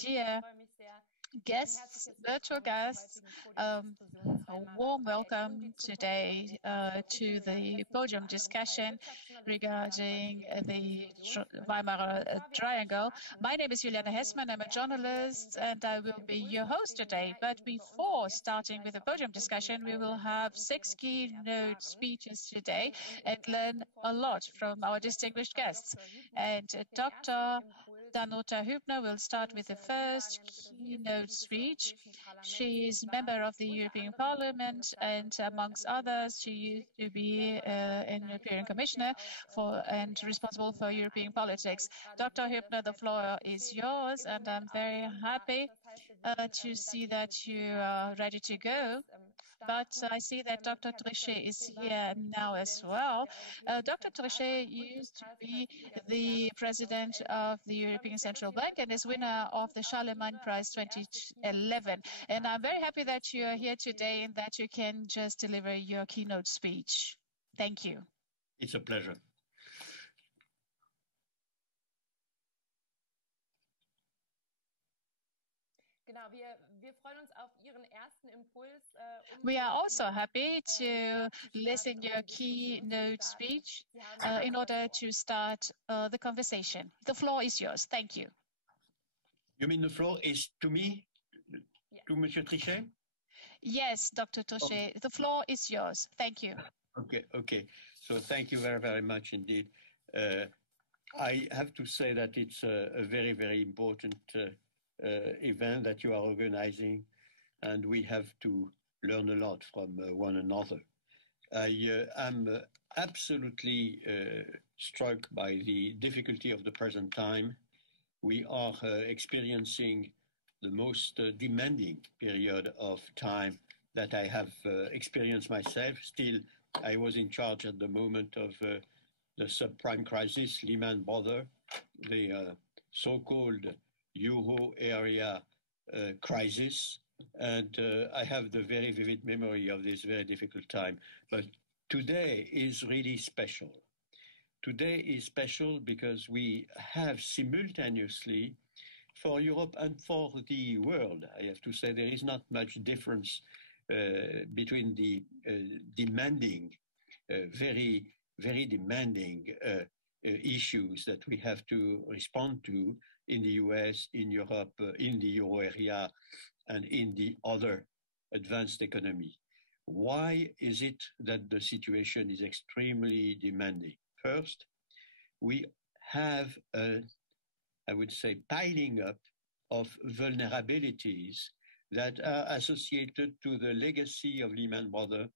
Dear guests, virtual guests, a warm welcome today to the podium discussion regarding the Weimar Triangle. My name is Juliane Hessmann. I'm a journalist and I will be your host today. But before starting with the podium discussion, we will have 6 keynote speeches today and learn a lot from our distinguished guests. And Dr. Danuta Hübner will start with the first keynote speech. She is member of the European Parliament, and amongst others, she used to be an European Commissioner and responsible for European politics. Dr. Hübner, the floor is yours, and I'm very happy to see that you are ready to go. But I see that Dr. Trichet is here now as well. Dr. Trichet used to be the president of the European Central Bank and is winner of the Charlemagne Prize 2011. And I'm very happy that you are here today and that you can just deliver your keynote speech. Thank you. It's a pleasure. We are also happy to listen to your keynote speech in order to start the conversation. The floor is yours. Thank you. You mean the floor is to me? To Monsieur Trichet? Yes, Dr. Trichet. The floor is yours. Thank you. Okay. So thank you very, very much indeed. I have to say that it's a very, very important event that you are organizing, and we have to learn a lot from one another. I am absolutely struck by the difficulty of the present time. We are experiencing the most demanding period of time that I have experienced myself. Still, I was in charge at the moment of the subprime crisis, Lehman Brothers, the so-called Euro area crisis, and I have the very vivid memory of this very difficult time. But today is really special. Today is special because we have simultaneously, for Europe and for the world, I have to say there is not much difference between the demanding, very, very demanding issues that we have to respond to in the US, in Europe, in the Euro area, and in the other advanced economy. Why is it that the situation is extremely demanding? First, we have, I would say, piling up of vulnerabilities that are associated to the legacy of Lehman Brothers,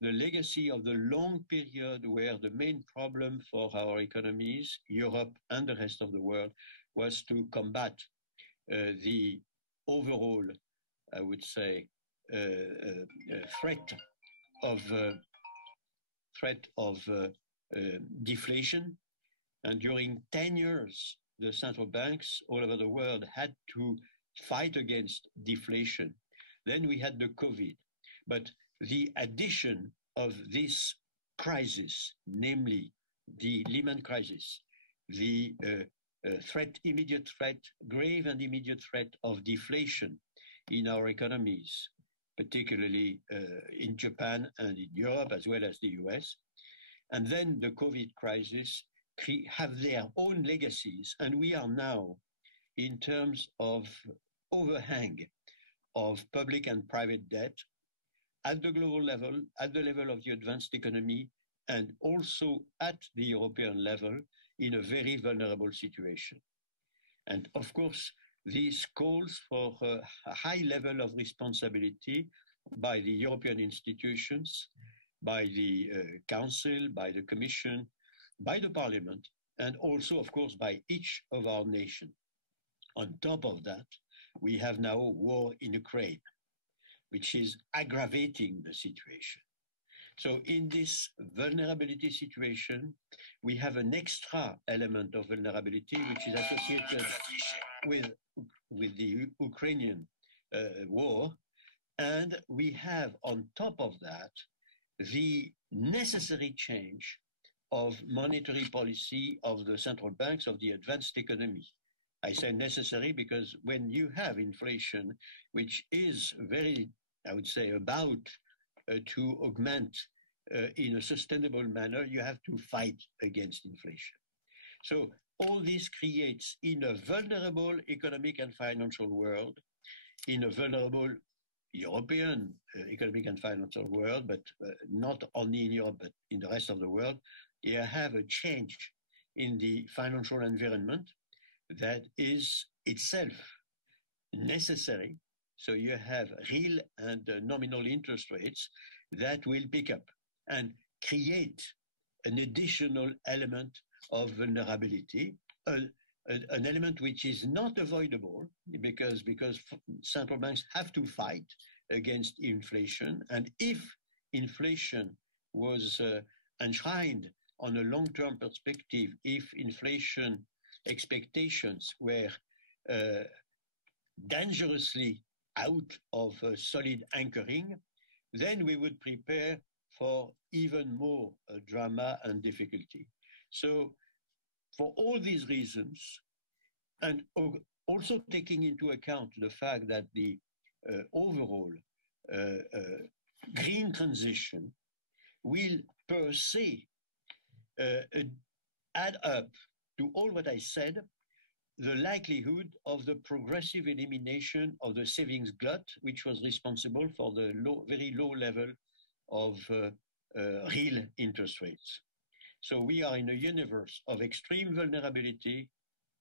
the legacy of the long period where the main problem for our economies, Europe and the rest of the world, was to combat the overall, I would say, threat of deflation. And during 10 years, the central banks all over the world had to fight against deflation. Then we had the COVID. But the addition of this crisis, namely the Lehman crisis, the immediate threat, grave and immediate threat of deflation in our economies, particularly in Japan and in Europe as well as the US, and then the COVID crisis have their own legacies. And we are now, in terms of overhang of public and private debt, at the global level, at the level of the advanced economy, and also at the European level, in a very vulnerable situation. And of course, this calls for a high level of responsibility by the European institutions, by the Council, by the Commission, by the Parliament, and also, of course, by each of our nations. On top of that, we have now war in Ukraine, which is aggravating the situation. So in this vulnerability situation, we have an extra element of vulnerability, which is associated with the Ukrainian war. And we have on top of that, the necessary change of monetary policy of the central banks of the advanced economy. I say necessary because when you have inflation, which is very, I would say, about to augment in a sustainable manner, you have to fight against inflation. So all this creates in a vulnerable economic and financial world, in a vulnerable European economic and financial world, but not only in Europe, but in the rest of the world, you have a change in the financial environment that is itself necessary. So you have real and nominal interest rates that will pick up and create an additional element of vulnerability, an element which is not avoidable because central banks have to fight against inflation. And if inflation was enshrined on a long-term perspective, if inflation expectations were dangerously out of solid anchoring, then we would prepare for even more drama and difficulty. So for all these reasons, and also taking into account the fact that the overall green transition will per se add up to all what I said, the likelihood of the progressive elimination of the savings glut, which was responsible for the very low level of real interest rates. So we are in a universe of extreme vulnerability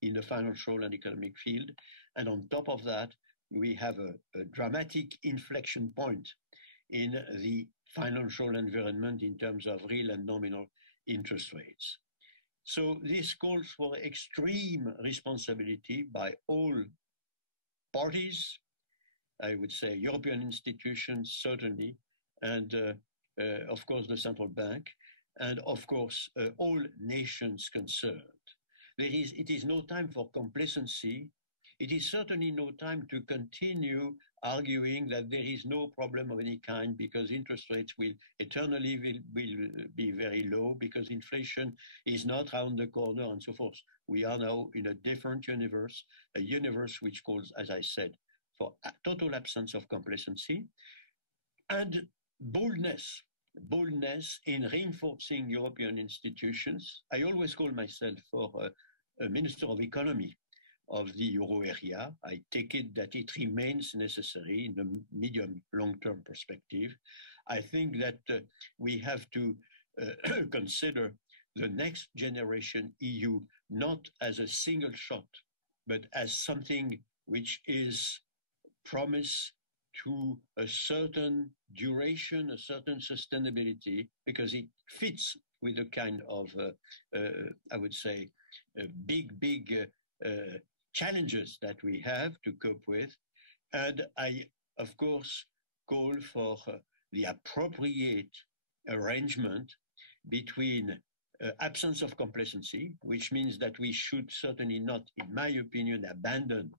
in the financial and economic field. And on top of that, we have a dramatic inflection point in the financial environment in terms of real and nominal interest rates. So this calls for extreme responsibility by all parties, I would say European institutions, certainly, and of course the central bank, and of course all nations concerned. It is no time for complacency. It is certainly no time to continue arguing that there is no problem of any kind because interest rates will eternally will be very low because inflation is not around the corner and so forth. We are now in a different universe, a universe which calls, as I said, for a total absence of complacency and boldness in reinforcing European institutions. I always call myself for a Minister of Economy of the euro area. I take it that it remains necessary in the medium long-term perspective. I think that we have to consider the next generation EU not as a single shot, but as something which is promised to a certain duration, a certain sustainability, because it fits with a kind of, I would say, big challenges that we have to cope with. And I, of course, call for the appropriate arrangement between absence of complacency, which means that we should certainly not, in my opinion, abandon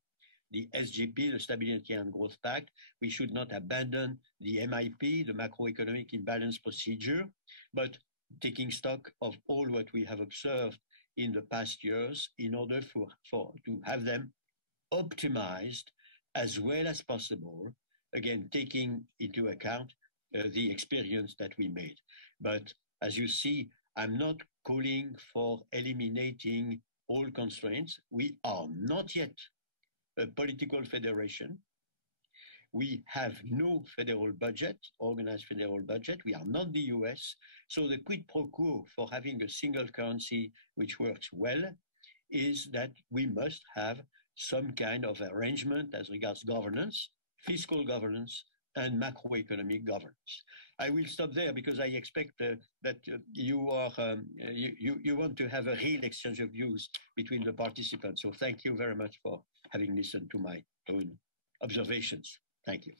the SGP, the Stability and Growth Pact. We should not abandon the MIP, the macroeconomic imbalance procedure, but taking stock of all what we have observed in the past years in order to have them optimized as well as possible, again, taking into account the experience that we made. But as you see, I'm not calling for eliminating all constraints. We are not yet a political federation. We have no federal budget, organized federal budget. We are not the US. So the quid pro quo for having a single currency which works well is that we must have some kind of arrangement as regards governance, fiscal governance, and macroeconomic governance. I will stop there because I expect that you want to have a real exchange of views between the participants. So thank you very much for having listened to my own observations. Thank you.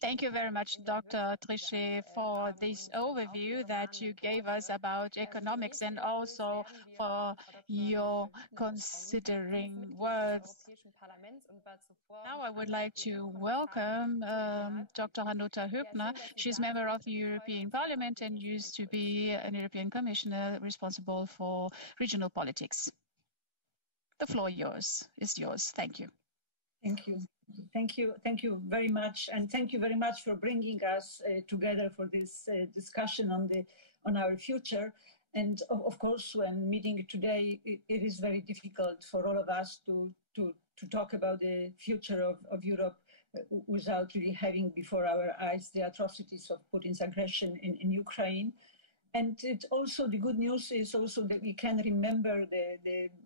Thank you very much, Dr. Trichet, for this overview that you gave us about economics and also for your considering words. Now I would like to welcome Dr. Danuta Hübner. She's member of the European Parliament and used to be an European Commissioner responsible for regional politics. The floor is yours. Thank you. Thank you. Thank you very much, and thank you very much for bringing us together for this discussion on our future. And of course, when meeting today, it is very difficult for all of us to talk about the future of Europe without really having before our eyes the atrocities of Putin's aggression in Ukraine. And it also, the good news is also that we can remember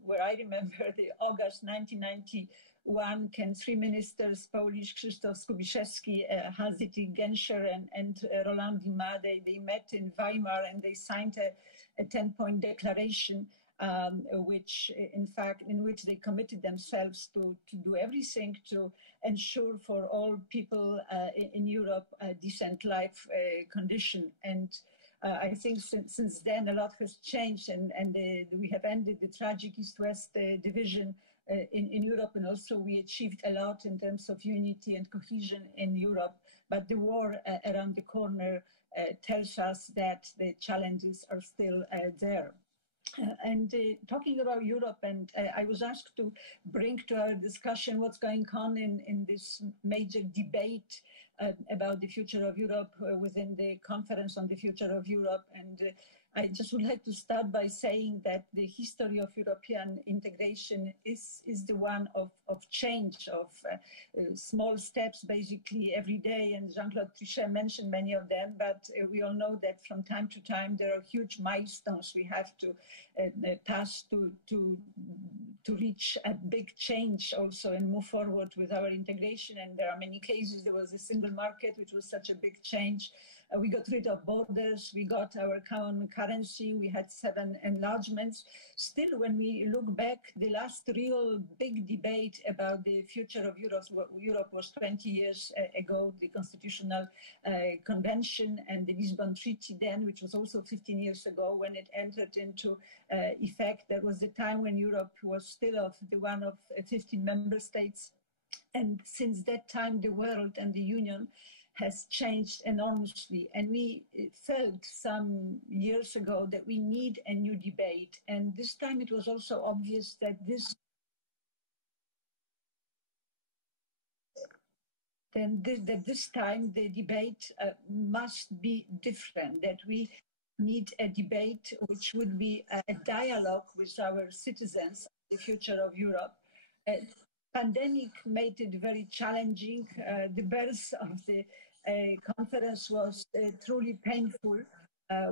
where I remember the August 1991, can three ministers, Polish, Krzysztof Skubiszewski, Hansi Genscher and Roland Dima, they met in Weimar and they signed a 10-point declaration, in which they committed themselves to do everything to ensure for all people in Europe a decent life condition. And I think since then a lot has changed, and we have ended the tragic East-West division in Europe, and also we achieved a lot in terms of unity and cohesion in Europe. But the war around the corner tells us that the challenges are still there. Talking about Europe, and I was asked to bring to our discussion what's going on in this major debate about the future of Europe within the Conference on the Future of Europe. And I just would like to start by saying that the history of European integration is the one of change, of small steps basically every day. And Jean-Claude Trichet mentioned many of them, but we all know that from time to time there are huge milestones we have to pass to reach a big change also and move forward with our integration. And there are many cases. There was a single market, which was such a big change. We got rid of borders, we got our common currency, we had 7 enlargements. Still, when we look back, the last real big debate about the future of Europe was 20 years ago, the Constitutional Convention and the Lisbon Treaty then, which was also 15 years ago when it entered into effect. That was the time when Europe was still one of 15 member states. And since that time, the world and the Union has changed enormously. And we felt some years ago that we need a new debate. And this time it was also obvious that this time the debate must be different, that we need a debate which would be a dialogue with our citizens on the future of Europe. Pandemic made it very challenging. The birth of the conference was truly painful.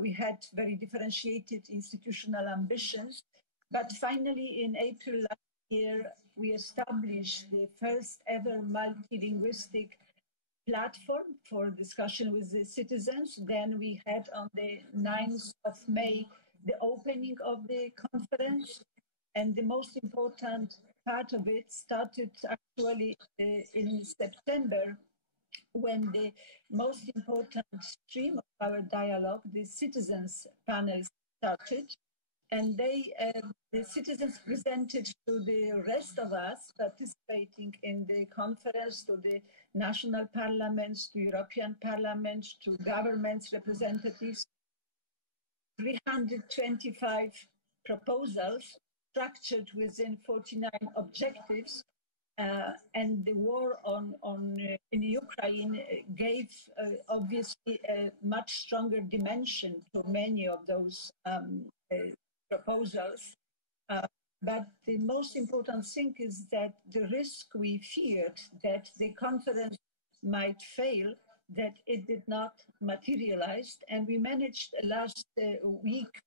We had very differentiated institutional ambitions. But finally, in April last year, we established the first ever multilinguistic platform for discussion with the citizens. Then we had on the 9th of May, the opening of the conference. And the most important part of it started actually in September, when the most important stream of our dialogue, the citizens panel, started. And the citizens presented to the rest of us participating in the conference, to the national parliaments, to European parliaments, to governments, representatives, 325 proposals structured within 49 objectives. And the war in Ukraine gave obviously a much stronger dimension to many of those proposals. But the most important thing is that the risk we feared that the conference might fail, that it did not materialize. And we managed last week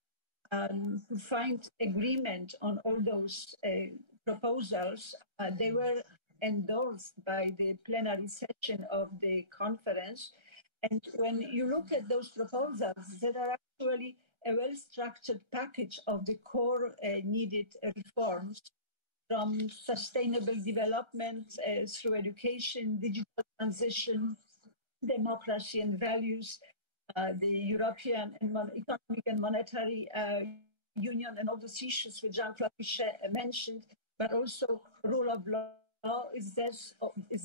to find agreement on all those proposals. They were endorsed by the plenary session of the conference. And when you look at those proposals, that are actually a well-structured package of the core needed reforms, from sustainable development through education, digital transition, democracy and values, the European Economic and Monetary Union, and all those issues which Jean-Claude Trichet mentioned, but also rule of law is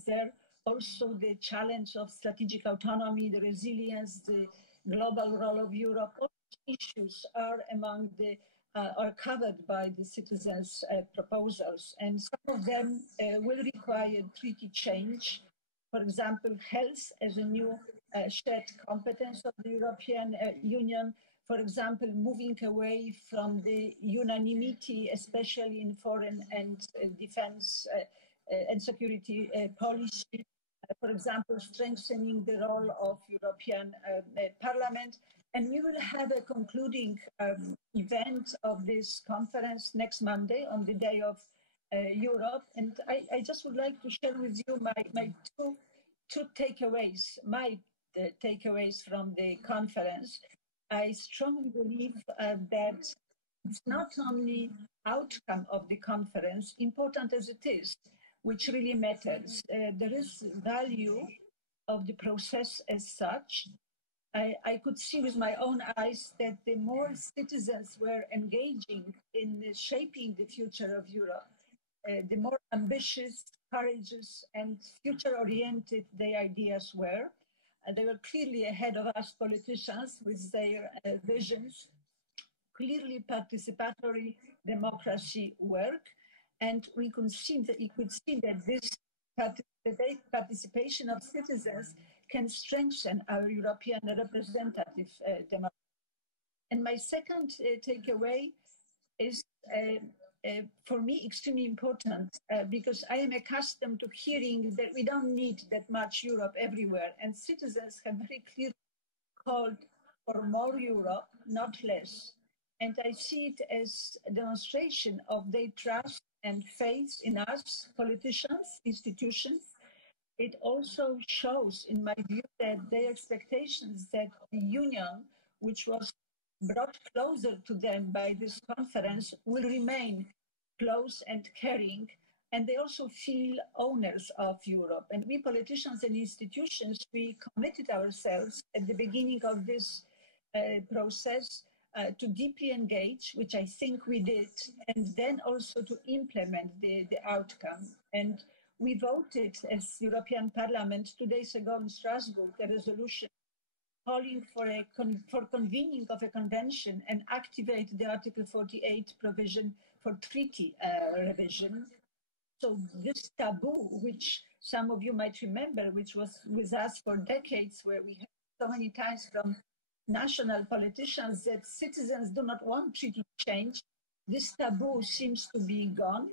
there. Also the challenge of strategic autonomy, the resilience, the global role of Europe. All these issues are among the are covered by the citizens' proposals, and some of them will require treaty change. For example, health as a new shared competence of the European Union. For example, moving away from the unanimity, especially in foreign and defense and security policy. For example, strengthening the role of European Parliament. And we will have a concluding event of this conference next Monday on the Day of Europe. And I just would like to share with you my two takeaways, takeaways from the conference. I strongly believe that it's not only outcome of the conference, important as it is, which really matters. There is value of the process as such. I could see with my own eyes that the more citizens were engaging in shaping the future of Europe, the more ambitious, courageous, and future-oriented their ideas were. They were clearly ahead of us politicians with their visions, clearly participatory democracy work, and we could see that this participation of citizens can strengthen our European representative democracy. And my second takeaway is, for me, extremely important because I am accustomed to hearing that we don't need that much Europe everywhere, and citizens have very clearly called for more Europe, not less. And I see it as a demonstration of their trust and faith in us, politicians, institutions. It also shows, in my view, that their expectations that the Union, which was brought closer to them by this conference, will remain close and caring, and they also feel owners of Europe. And we politicians and institutions, we committed ourselves at the beginning of this process to deeply engage, which I think we did, and then also to implement the outcome. And we voted as European Parliament 2 days ago in Strasbourg a resolution calling for convening of a convention and activate the Article 48 provision for treaty revision. So this taboo, which some of you might remember, which was with us for decades, where we had so many times from national politicians that citizens do not want treaty change, this taboo seems to be gone.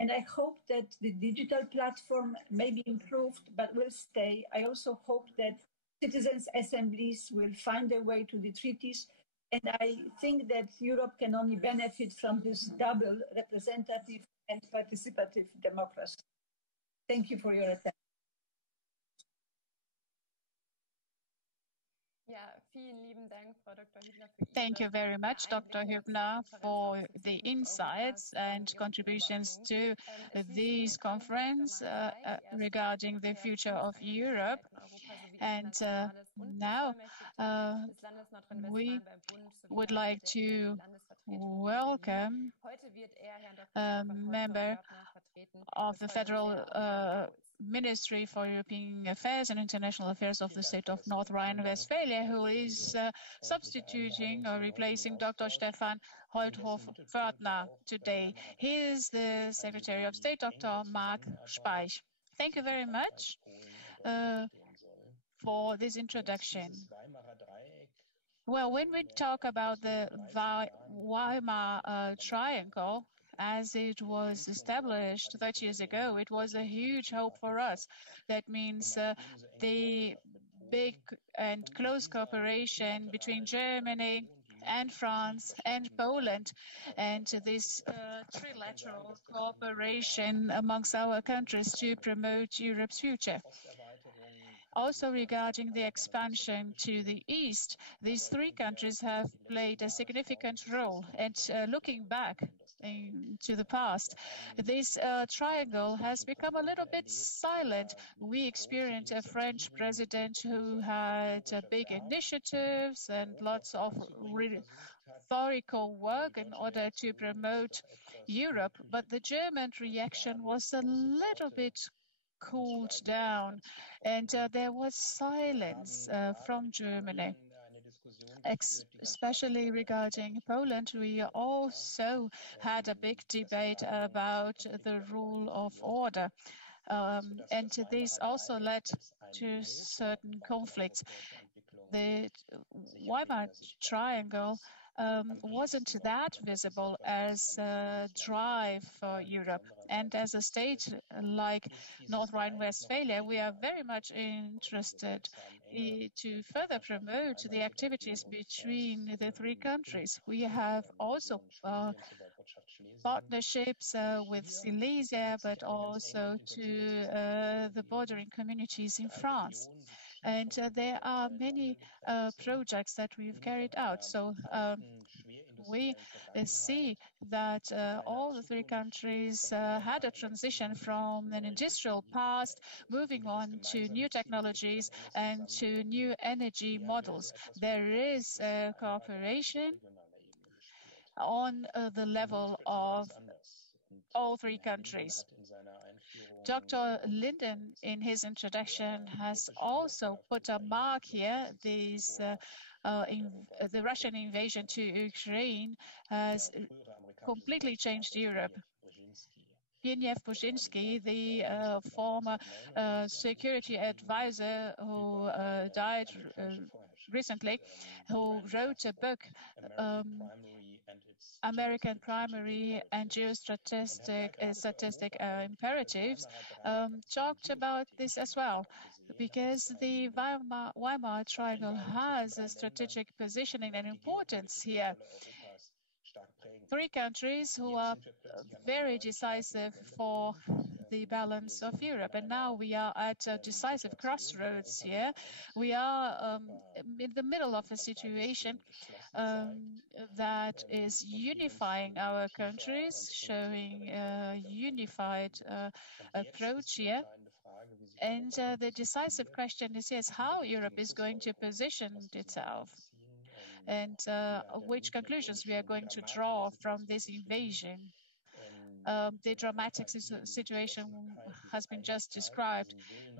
And I hope that the digital platform may be improved, but will stay. I also hope that citizens' assemblies will find their way to the treaties. And I think that Europe can only benefit from this double representative and participative democracy. Thank you for your attention. Thank you very much, Dr. Hübner, for the insights and contributions to this conference regarding the future of Europe. And now we would like to welcome a member of the Federal Ministry for European Affairs and International Affairs of the state of North Rhine-Westphalia, who is substituting or replacing Dr. Stefan Holthoff-Fördner today. He is the Secretary of State, Dr. Mark Speich. Thank you very much for this introduction. Well, when we talk about the Weimar Triangle, as it was established 30 years ago, it was a huge hope for us. That means the big and close cooperation between Germany and France and Poland, and this trilateral cooperation amongst our countries to promote Europe's future. Also, regarding the expansion to the east, these three countries have played a significant role. And looking back, into the past. This triangle has become a little bit silent. We experienced a French president who had big initiatives and lots of rhetorical work in order to promote Europe, but the German reaction was a little bit cooled down, and there was silence from Germany. Especially regarding Poland, we also had a big debate about the rule of order. And this also led to certain conflicts. The Weimar Triangle wasn't that visible as a drive for Europe. And as a state like North Rhine-Westphalia, we are very much interested to further promote the activities between the three countries. We have also partnerships with Silesia, but also to the bordering communities in France. And there are many projects that we've carried out. So we see that all the three countries had a transition from an industrial past, moving on to new technologies and to new energy models. There is cooperation on the level of all three countries. Dr. Linden, in his introduction, has also put a mark here. The Russian invasion to Ukraine has completely changed Europe. Zbigniew Brzezinski, the former security advisor who died recently, who wrote a book, American Primary and Geostatistic Statistic Imperatives, talked about this as well, because the Weimar Triangle has a strategic positioning and importance here. Three countries who are very decisive for the balance of Europe. And now we are at a decisive crossroads here. We are in the middle of a situation that is unifying our countries, showing a unified approach here. And the decisive question is, yes, how Europe is going to position itself, and which conclusions we are going to draw from this invasion. The dramatic situation has been just described.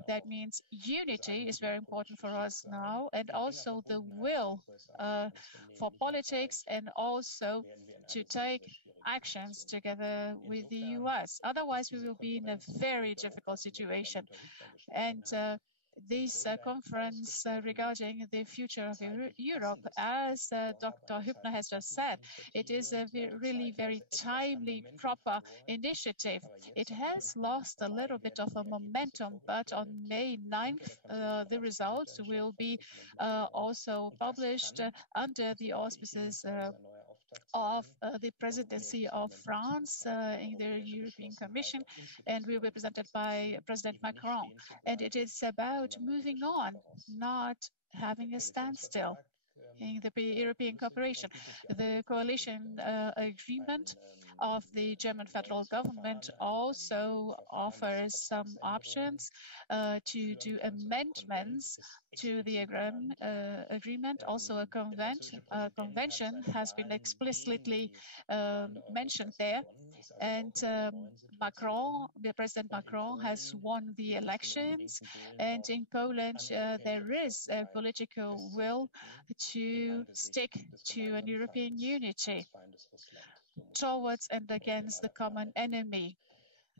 That means unity is very important for us now, and also the will for politics, and also to take actions together with the US. Otherwise, we will be in a very difficult situation. And this conference regarding the future of Europe, as Dr. Hübner has just said, it is a really very timely, proper initiative. It has lost a little bit of a momentum, but on May 9th, the results will be also published under the auspices of the presidency of France in the European Commission, and will be presented by President Macron. And it is about moving on, not having a standstill in the European cooperation. The coalition agreement of the German federal government also offers some options to do amendments to the agreement. Also, a convention has been explicitly mentioned there. And President Macron has won the elections. And in Poland, there is a political will to stick to an European unity towards and against the common enemy,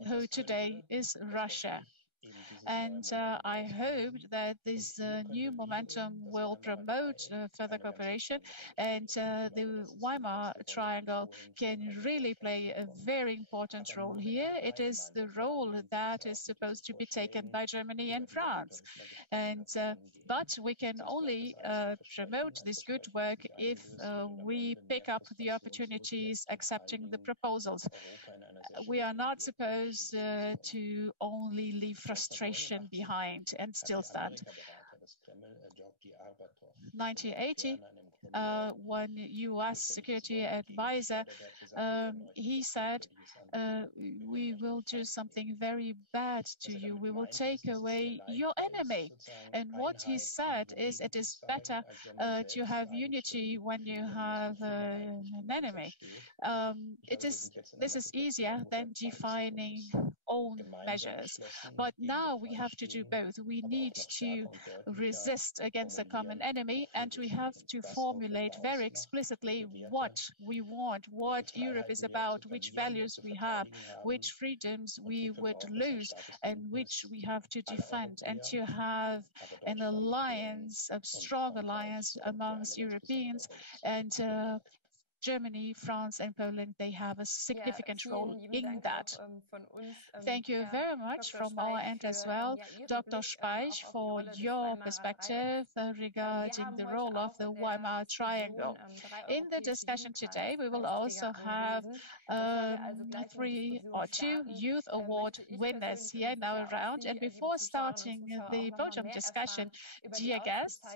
who today is Russia. And I hope that this new momentum will promote further cooperation, and the Weimar Triangle can really play a very important role here. It is the role that is supposed to be taken by Germany and France. And but we can only promote this good work if we pick up the opportunities, accepting the proposals. We are not supposed to only leave frustration behind and still stand. 1980, one U.S. security advisor, he said, we will do something very bad to you. We will take away your enemy. And what he said is, it is better to have unity when you have an enemy. This is easier than defining own measures. But now we have to do both. We need to resist against a common enemy, and we have to formulate very explicitly what we want, what Europe is about, which values we have, which freedoms we would lose, and which we have to defend, and to have an alliance, a strong alliance amongst Europeans. And Germany, France, and Poland, they have a significant role in that. Thank you very much from our end as well, Dr. Speich, for your perspective regarding the role of the Weimar Triangle. In the discussion today, we will also have 3 or 2 Youth Award winners here now around. And before starting the podium discussion, dear guests,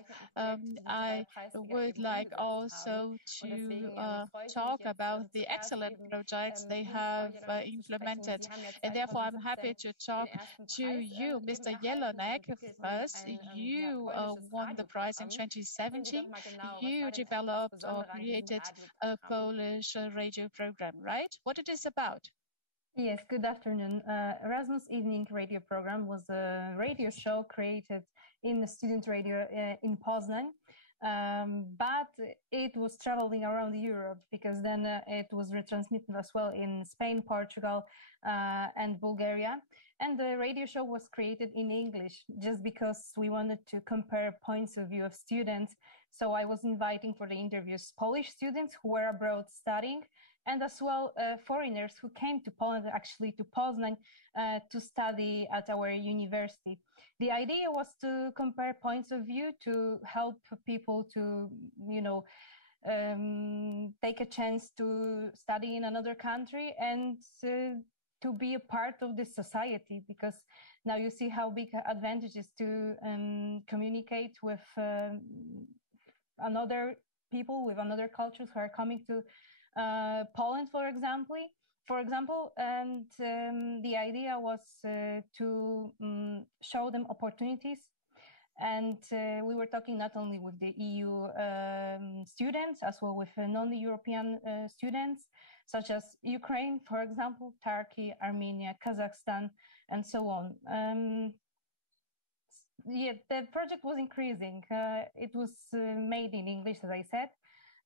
I would like also to talk about the excellent projects they have implemented. And therefore, I'm happy to talk to you, Mr. Jelonek. First, you won the prize in 2017. You developed or created a Polish radio program, right? What it is about? Yes, good afternoon. Erasmus Evening Radio Program was a radio show created in the student radio in Poznań. But it was traveling around Europe, because then it was retransmitted as well in Spain, Portugal, and Bulgaria. And the radio show was created in English just because we wanted to compare points of view of students. So I was inviting for the interviews Polish students who were abroad studying, and as well foreigners who came to Poland, actually to Poznań, to study at our university. The idea was to compare points of view, to help people to, take a chance to study in another country and to be a part of this society, because now you see how big advantages to communicate with another people, with another cultures who are coming to Poland, for example, and the idea was to show them opportunities. And we were talking not only with the EU students, as well with non-European students, such as Ukraine, for example, Turkey, Armenia, Kazakhstan, and so on. The project was increasing. It was made in English, as I said.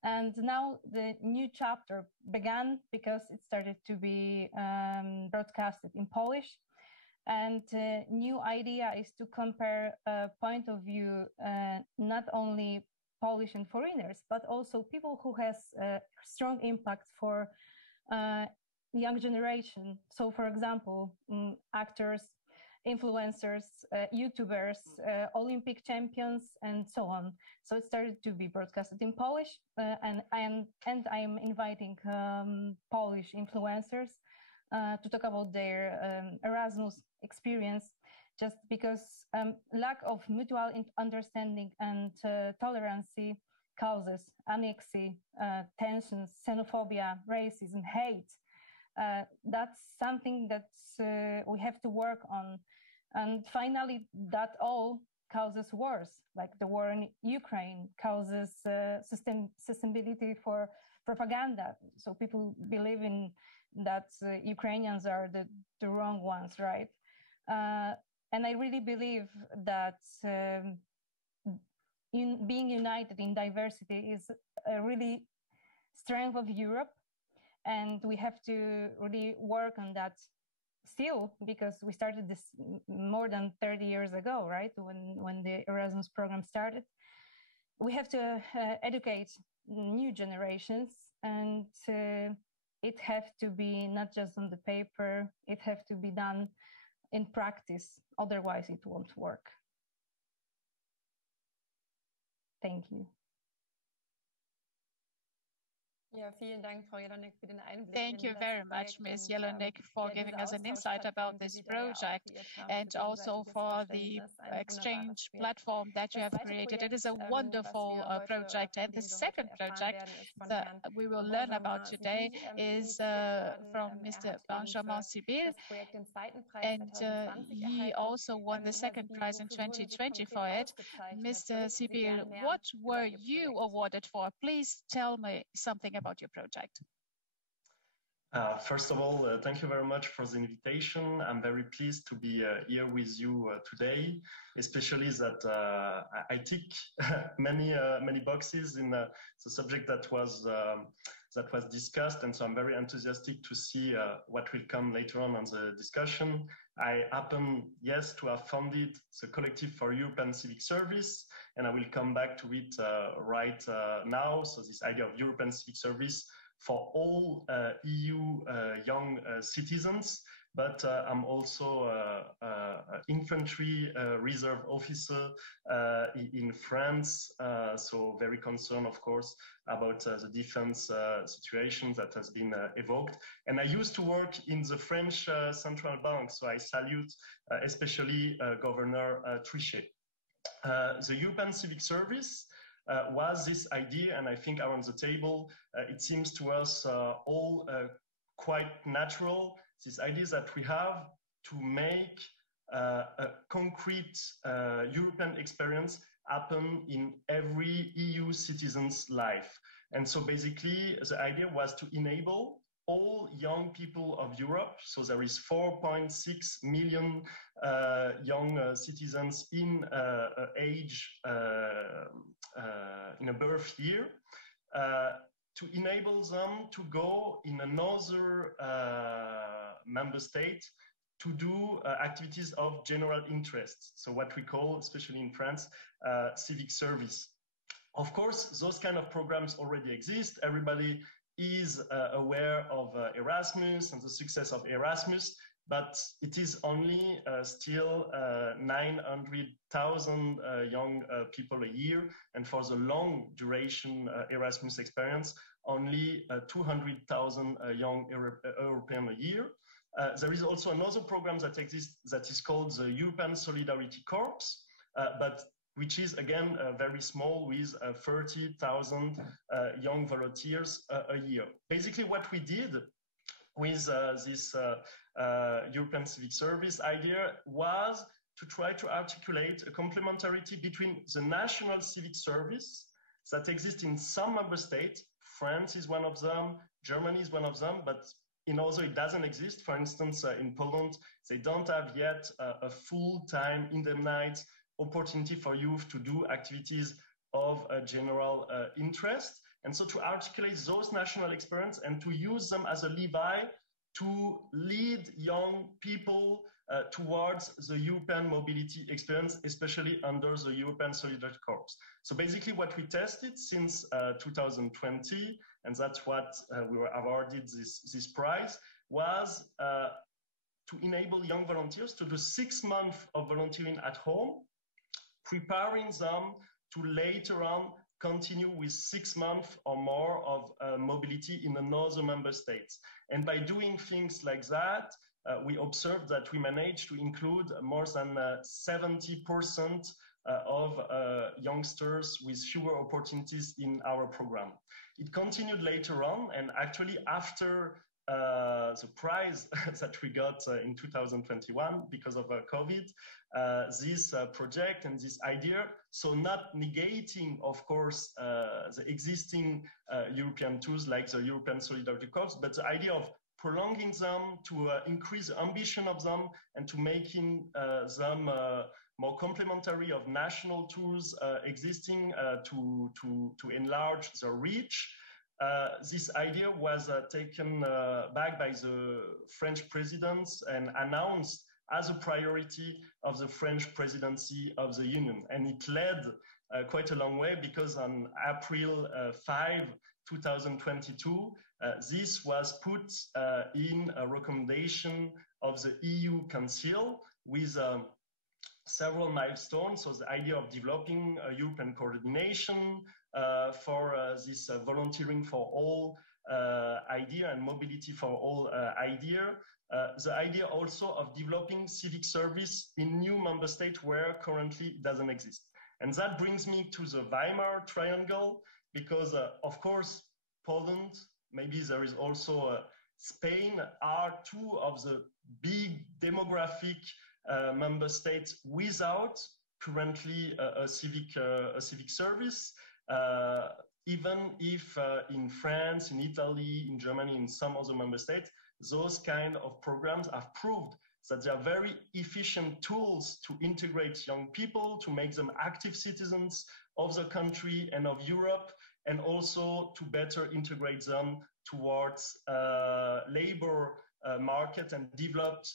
And now the new chapter began, because it started to be broadcasted in Polish. And new idea is to compare point of view, not only Polish and foreigners, but also people who has strong impact for young generation. So, for example, actors, influencers, YouTubers, Olympic champions, and so on. So it started to be broadcasted in Polish, and I am inviting Polish influencers to talk about their Erasmus experience, just because lack of mutual understanding and tolerance causes annexity, tensions, xenophobia, racism, hate. That's something that we have to work on. And finally, that all causes wars, like the war in Ukraine causes sustainability for propaganda. So people believe in that Ukrainians are the wrong ones, right? And I really believe that being united in diversity is a really strength of Europe. And we have to really work on that still, because we started this more than 30 years ago, right? When the Erasmus program started. We have to educate new generations, and it have to be not just on the paper, it have to be done in practice. Otherwise, it won't work. Thank you. Thank you very much, Ms. Jelinek, for giving us an insight about this project and also for the exchange platform that you have created. It is a wonderful project. And the second project that we will learn about today is from Mr. Benjamin Sibyl, and he also won the second prize in 2020 for it. Mr. Sibyl, what were you awarded for? Please tell me something about your project. First of all, thank you very much for the invitation. I'm very pleased to be here with you today, especially that I tick many boxes in the subject that was discussed, and so I'm very enthusiastic to see what will come later on the discussion. I happen, yes, to have founded the Collective for European Civic Service, and I will come back to it right now. So this idea of European Civic Service for all EU young citizens, but I'm also an infantry reserve officer in France, so very concerned, of course, about the defense situation that has been evoked. And I used to work in the French central bank, so I salute especially Governor Trichet. The European Civic Service was this idea, and I think around the table, it seems to us all quite natural, this idea that we have to make a concrete European experience happen in every EU citizen's life. And so basically, the idea was to enable all young people of Europe, so there is 4.6 million young citizens in age in a birth year, to enable them to go in another member state to do activities of general interest. So what we call, especially in France, civic service. Of course, those kind of programs already exist. Everybody is aware of Erasmus and the success of Erasmus, but it is only still 900,000 young people a year. And for the long duration Erasmus experience, only 200,000 young Europeans a year. There is also another program that exists that is called the European Solidarity Corps, but which is again very small, with 30,000 young volunteers a year. Basically what we did with this European Civic Service idea was to try to articulate a complementarity between the national civic service that exists in some member states. France is one of them, Germany is one of them, but in other it doesn't exist. For instance, in Poland, they don't have yet a full-time indemnized opportunity for youth to do activities of general interest. And so to articulate those national experience and to use them as a lever to lead young people towards the European mobility experience, especially under the European Solidarity Corps. So basically what we tested since 2020, and that's what we were awarded this prize, was to enable young volunteers to do 6 months of volunteering at home, preparing them to later on continue with 6 months or more of mobility in another member states. And by doing things like that, we observed that we managed to include more than 70% of youngsters with fewer opportunities in our program. It continued later on, and actually after the prize that we got in 2021 because of COVID, this project and this idea, so not negating, of course, the existing European tools like the European Solidarity Corps, but the idea of prolonging them, to increase the ambition of them, and to making them more complementary of national tools existing to enlarge the reach. This idea was taken back by the French presidents and announced as a priority of the French presidency of the Union. And it led quite a long way, because on April 5, 2022, this was put in a recommendation of the EU Council with several milestones. So the idea of developing European coordination, for this volunteering for all idea and mobility for all idea. The idea also of developing civic service in new member states where currently it doesn't exist. And that brings me to the Weimar Triangle, because of course, Poland, maybe there is also Spain, are two of the big demographic member states without currently a civic service. Even if in France, in Italy, in Germany, in some other member states, those kind of programs have proved that they are very efficient tools to integrate young people, to make them active citizens of the country and of Europe, and also to better integrate them towards labor market and develop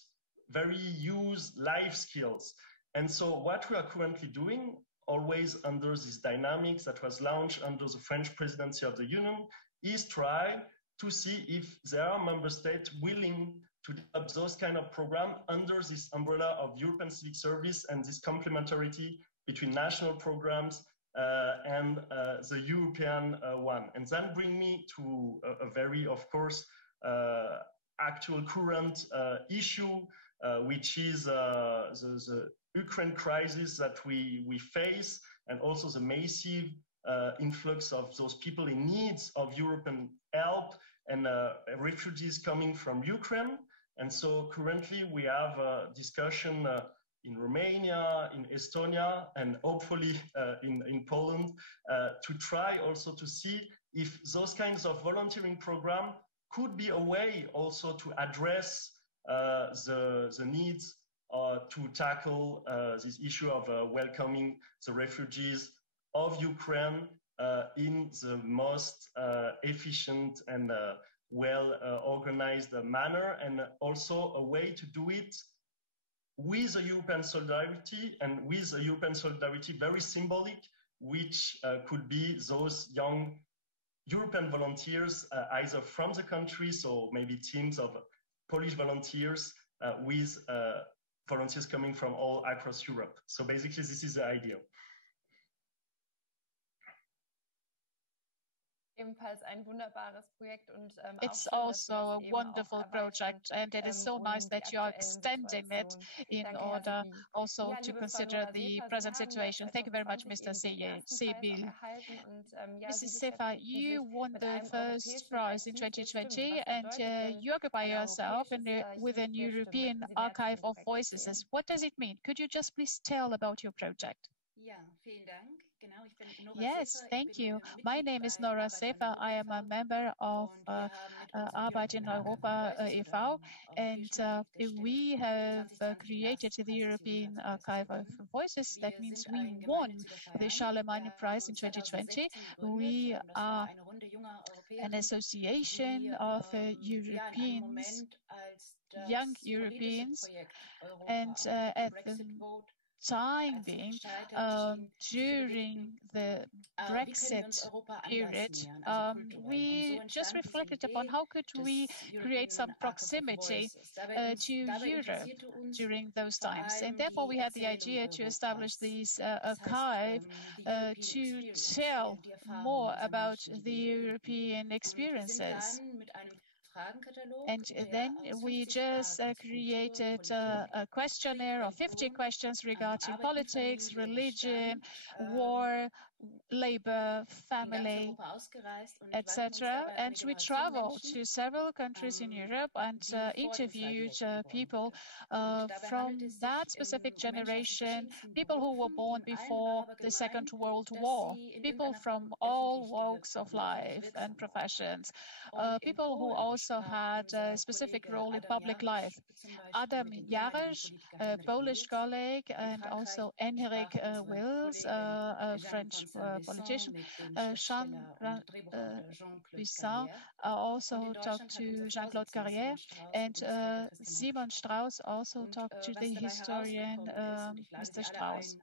very used life skills. And so what we are currently doing, always under this dynamics that was launched under the French presidency of the Union, is try to see if there are member states willing to develop those kind of programs under this umbrella of European Civic Service and this complementarity between national programs and the European one. And then bring me to a very, of course, actual current issue, which is the Ukraine crisis that we face, and also the massive influx of those people in need of European help and refugees coming from Ukraine. And so currently we have a discussion in Romania, in Estonia, and hopefully in Poland to try also to see if those kinds of volunteering program could be a way also to address the needs to tackle this issue of welcoming the refugees of Ukraine in the most efficient and well-organized manner, and also a way to do it with a European solidarity, and with a European solidarity very symbolic, which could be those young European volunteers, either from the country, so maybe teams of Polish volunteers with volunteers coming from all across Europe. So basically, this is the idea. It's also a wonderful project, and it is so nice that you are extending it in order also to consider the present situation. Thank you very much, Mr. Sebil. Mrs. Sefa, you won the first prize in 2020, and you occupy yourself with an European Archive of Voices. What does it mean? Could you just please tell about your project? Yes, thank you. My name is Nora Sefa. I am a member of Arbeit in Europa e.V., and we have created the European Archive of Voices. That means we won the Charlemagne Prize in 2020. We are an association of Europeans, young Europeans, and at the time being, during the Brexit period, we just reflected upon how could we create some proximity to Europe during those times. And therefore, we had the idea to establish this archive to tell more about the European experiences. And then we just created a questionnaire of 50 questions regarding politics, religion, war, labor, family, etc. And we traveled to several countries in Europe and interviewed people from that specific generation, people who were born before the Second World War, people from all walks of life and professions, people who also had a specific role in public life. Adam Jarosz, a Polish colleague, and also Henrik Wills, a French politician. Jean Puissant also talked to Jean-Claude Trichet, and Simon Strauss also talked to the historian Mr. Strauss.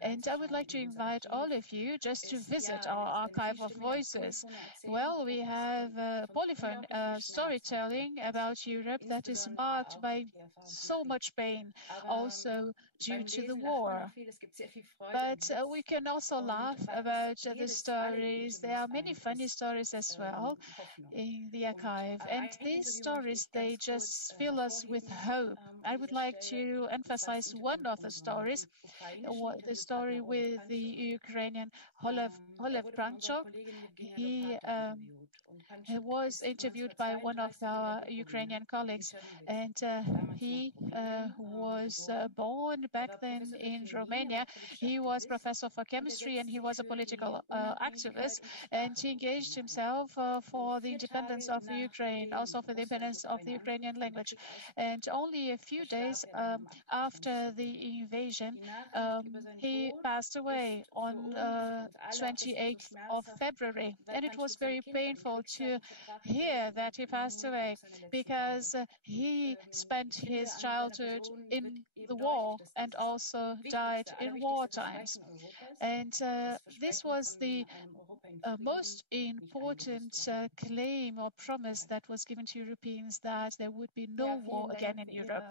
And I would like to invite all of you just to visit our Archive of Voices. Well, we have polyphone storytelling about Europe that is marked by so much pain, also due to the war. But we can also laugh about the stories. There are many funny stories as well in the archive. And these stories, they just fill us with hope. I would like to emphasize one of the stories, the story with the Ukrainian Olev Branchok. He was interviewed by one of our Ukrainian colleagues, and he was born back then in Romania. He was professor for chemistry and he was a political activist, and he engaged himself for the independence of the Ukraine, also for the independence of the Ukrainian language. And only a few days after the invasion, he passed away on 28th of February, and it was very painful to hear that he passed away because he spent his childhood in the war and also died in war times. And this was the most important claim or promise that was given to Europeans, that there would be no war again in Europe.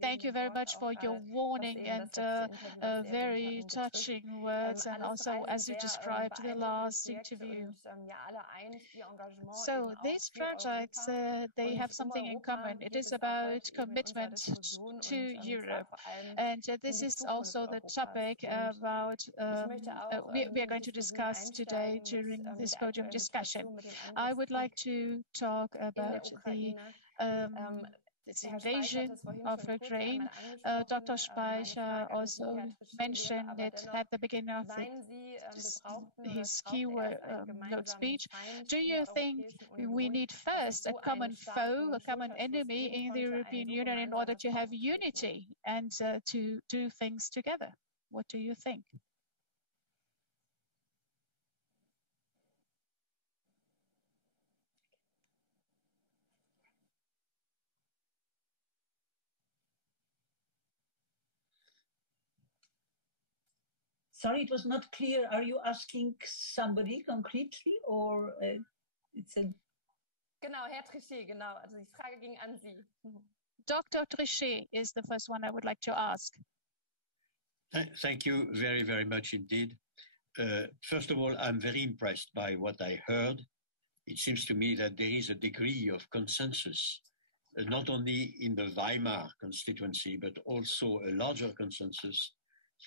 Thank you very much for your warning and very touching words, and also as you described the last interview. So these projects, they have something in common. It is about commitment to Europe. And this is also the topic about we are going to discuss today during this podium discussion. I would like to talk about this invasion of Ukraine. Dr. Speich also mentioned it at the beginning of his keynote speech. Do you think we need first a common foe, a common enemy in the European Union in order to have unity and to do things together? What do you think? Sorry, it was not clear. Are you asking somebody concretely, or it's a... Genau, Herr Trichet, genau. Also die Frage ging an Sie. Dr. Trichet is the first one I would like to ask. Thank you very, very much indeed. First of all, I'm very impressed by what I heard. It seems to me that there is a degree of consensus, not only in the Weimar constituency, but also a larger consensus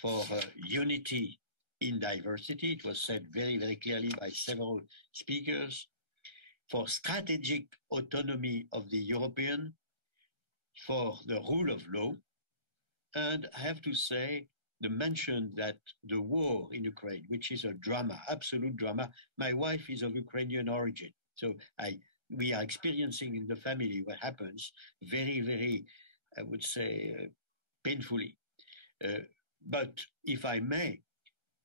for unity in diversity. It was said very, very clearly by several speakers, for strategic autonomy of the European, for the rule of law, and I have to say, the mention that the war in Ukraine, which is a drama, absolute drama. My wife is of Ukrainian origin, so we are experiencing in the family what happens very, very, I would say, painfully. But if I may,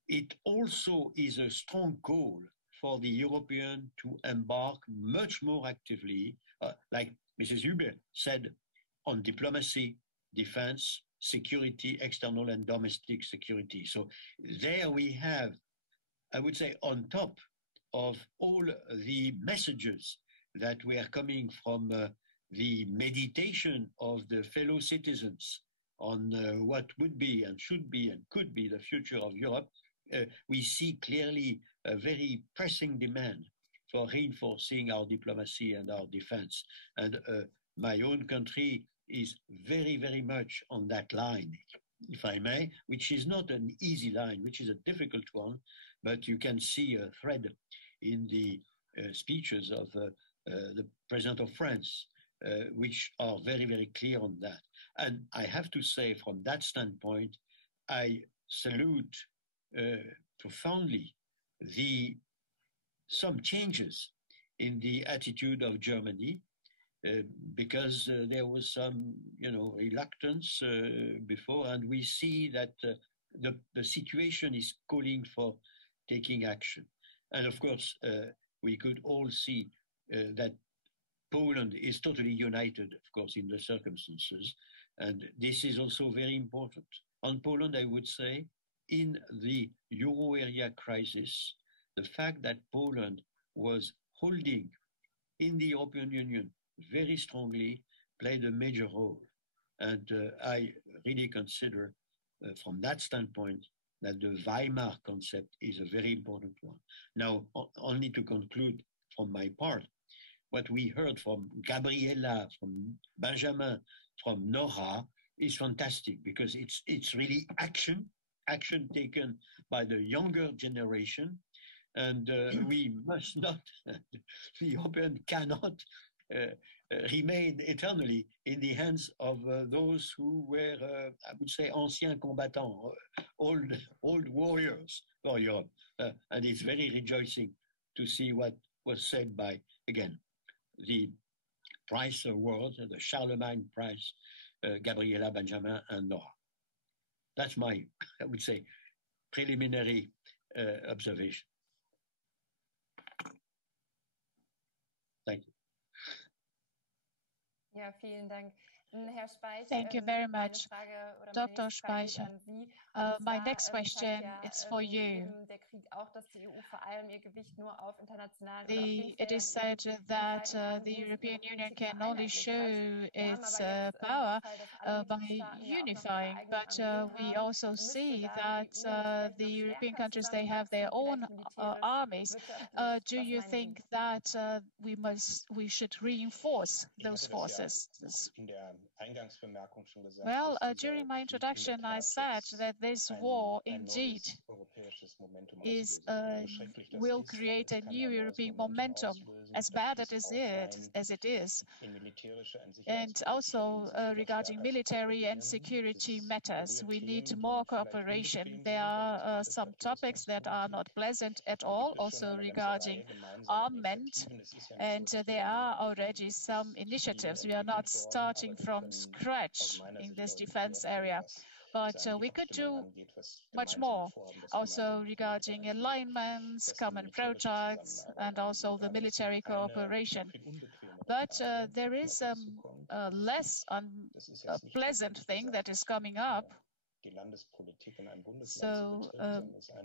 it also is a strong call for the European to embark much more actively, like Mrs. Hübner said, on diplomacy, defense, security, external and domestic security. So there we have, I would say, on top of all the messages that were coming from the meditation of the fellow citizens on what would be and should be and could be the future of Europe, we see clearly a very pressing demand for reinforcing our diplomacy and our defense. And my own country is very, very much on that line, if I may, which is not an easy line, which is a difficult one, but you can see a thread in the speeches of the President of France, which are very, very clear on that. And I have to say, from that standpoint, I salute profoundly some changes in the attitude of Germany, because there was some, reluctance before, and we see that the situation is calling for taking action. And of course, we could all see that Poland is totally united, of course, in the circumstances, and this is also very important. On Poland, I would say, in the euro area crisis, the fact that Poland was holding in the European Union very strongly played a major role. And I really consider, from that standpoint, that the Weimar concept is a very important one. Now, only to conclude from my part, what we heard from Gabriela, from Benjamin, from Nora is fantastic, because it's really action taken by the younger generation, and we must not, the European cannot remain eternally in the hands of those who were, I would say, anciens combattants, old warriors for Europe. And it's very rejoicing to see what was said by, again, the Prize Award, the Charlemagne Prize, Gabriela, Benjamin, and Nora. That's my, I would say, preliminary observation. Thank you. Ja, vielen Dank. Herr Speich, Thank you very much, Dr. Speich. My next question is for you. It is said that the European Union can only show its power by unifying, but we also see that the European countries, they have their own armies. Do you think that we should reinforce those forces? Well, during my introduction, I said that this war indeed will create a new European momentum, as bad as it is. And also regarding military and security matters, we need more cooperation. There are some topics that are not pleasant at all, also regarding armament, and there are already some initiatives. We are not starting from scratch in this defense area, but we could do much more, also regarding alignments, common projects, and also the military cooperation. But there is a less pleasant thing that is coming up. So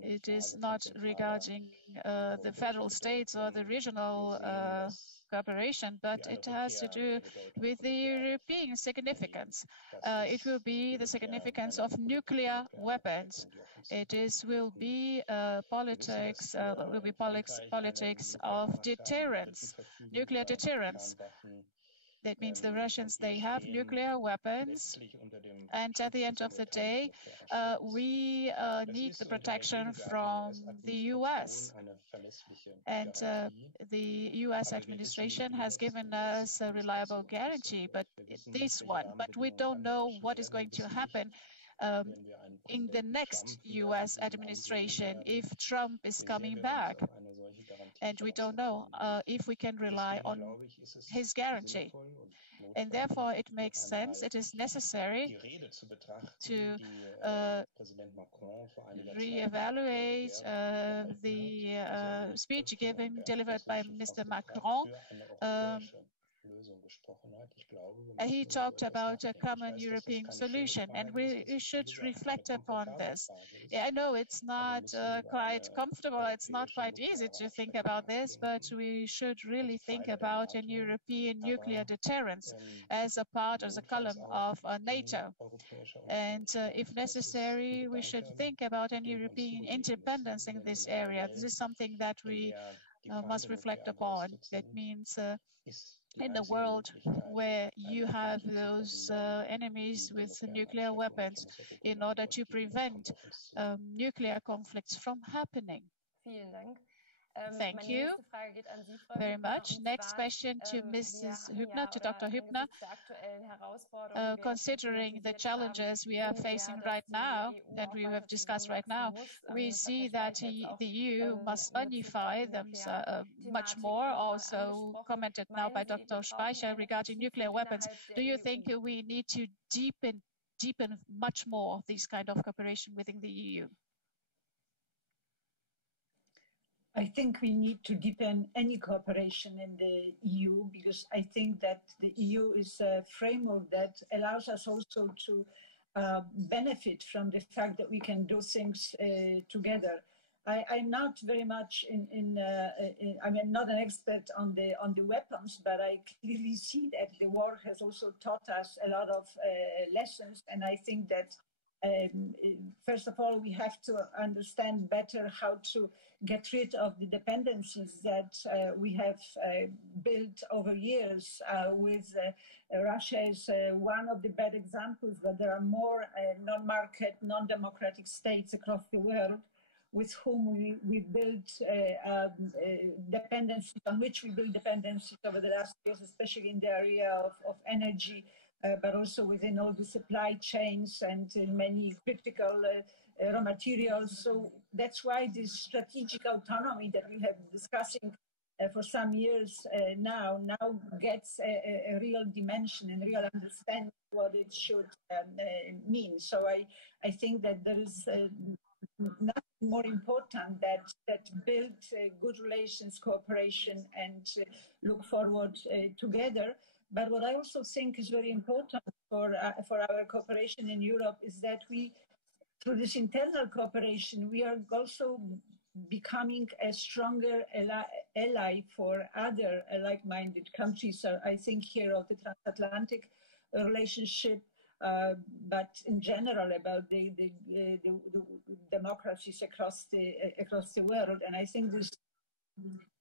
it is not regarding the federal states or the regional cooperation, but it has to do with the European significance. It will be the significance of nuclear weapons. Will be politics of deterrence, nuclear deterrence. That means the Russians, they have nuclear weapons, and at the end of the day, we need the protection from the US. And the US administration has given us a reliable guarantee, but we don't know what is going to happen in the next US administration if Trump is coming back. And we don't know if we can rely on his guarantee. And therefore, it makes sense, it is necessary to reevaluate the speech delivered by Mr. Macron. He talked about a common European solution, and we should reflect upon this. I know it's not quite comfortable, it's not quite easy to think about this, but we should really think about a European nuclear deterrence as a part, as a column of NATO. And if necessary, we should think about a European independence in this area. This is something that we must reflect upon. That means in a world where you have those enemies with nuclear weapons, in order to prevent nuclear conflicts from happening. Thank you very much. Next question to Mrs. Hübner, to Dr. Hübner. Considering the challenges we are facing right now, that we have discussed right now, we see that the EU must unify them much more, also commented now by Dr. Speich regarding nuclear weapons. Do you think we need to deepen much more this kind of cooperation within the EU? I think we need to deepen any cooperation in the EU, because I think that the EU is a framework that allows us also to benefit from the fact that we can do things together. I'm not very much I mean, not an expert on the weapons, but I clearly see that the war has also taught us a lot of lessons, and I think that First of all, we have to understand better how to get rid of the dependencies that we have built over years with Russia is one of the bad examples, but there are more non-market, non-democratic states across the world with whom we build dependencies, on which we build dependencies over the last years, especially in the area of energy, but also within all the supply chains and many critical raw materials. So that's why this strategic autonomy that we have been discussing for some years now gets a real dimension and real understanding what it should mean. So I think that there is nothing more important that build good relations, cooperation, and look forward together. But what I also think is very important for our cooperation in Europe is that we, through this internal cooperation, we are also becoming a stronger ally for other like-minded countries. So I think here of the transatlantic relationship, but in general about the democracies across the world. And I think this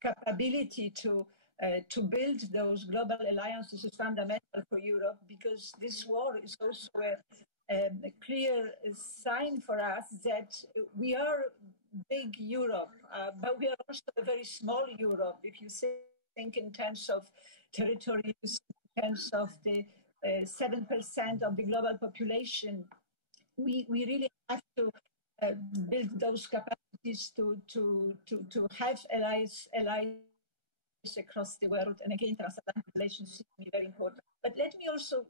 capability to build those global alliances is fundamental for Europe, because this war is also a clear sign for us that we are big Europe, but we are also a very small Europe. If you think in terms of territory, in terms of the 7% of the global population, we really have to build those capacities to have allies across the world. And again, transatlantic relations is very important. But let me also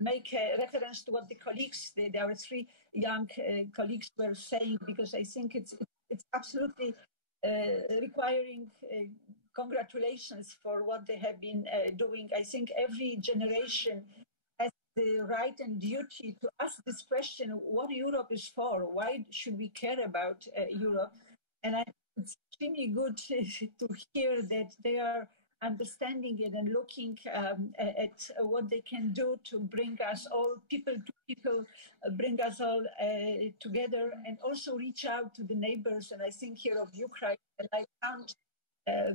make a reference to what the colleagues, our three young colleagues were saying, because I think it's absolutely requiring congratulations for what they have been doing. I think every generation has the right and duty to ask this question: what Europe is for? Why should we care about Europe? And it's extremely good to hear that they are understanding it and looking at what they can do to bring us all, people to people, bring us all together, and also reach out to the neighbors. And I think here of Ukraine, and I count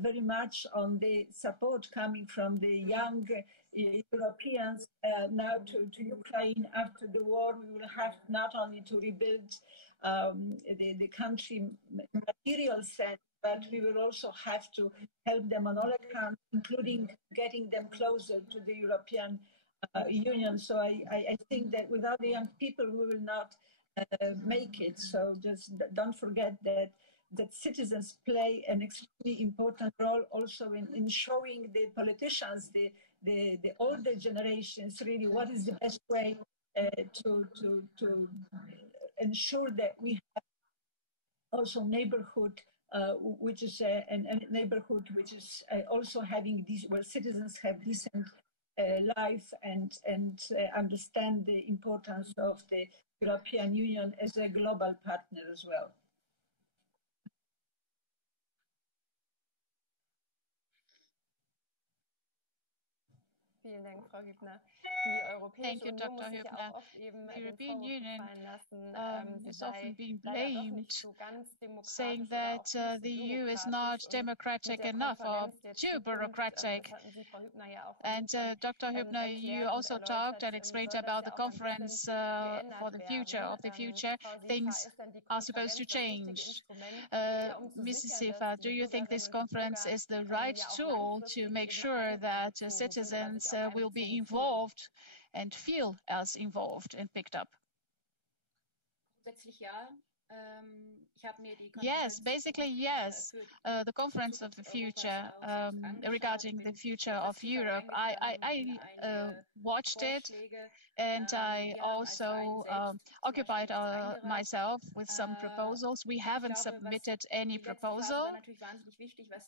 very much on the support coming from the young Europeans now to Ukraine. After the war, we will have not only to rebuild the country material sense, but we will also have to help them on all accounts, including getting them closer to the European Union. So I think that without the young people, we will not make it. So just don't forget that citizens play an extremely important role also in showing the politicians, the older generations, really what is the best way to ensure that we have also neighborhood, which is a neighborhood which is also having these, where citizens have decent life and understand the importance of the European Union as a global partner as well. Vielen Dank, Frau Hübner. Thank you, Dr. Hübner. The European Union is often being blamed, saying that the EU is not democratic enough or too bureaucratic. And Dr. Hübner, you also talked and explained about the conference for the future of the future. Things are supposed to change. Mrs. Sifa, do you think this conference is the right tool to make sure that citizens will be involved and feel as involved and picked up? Yes, basically, yes. The conference of the future, regarding the future of Europe, I watched it, and I also occupied myself with some proposals. We haven't submitted any proposal,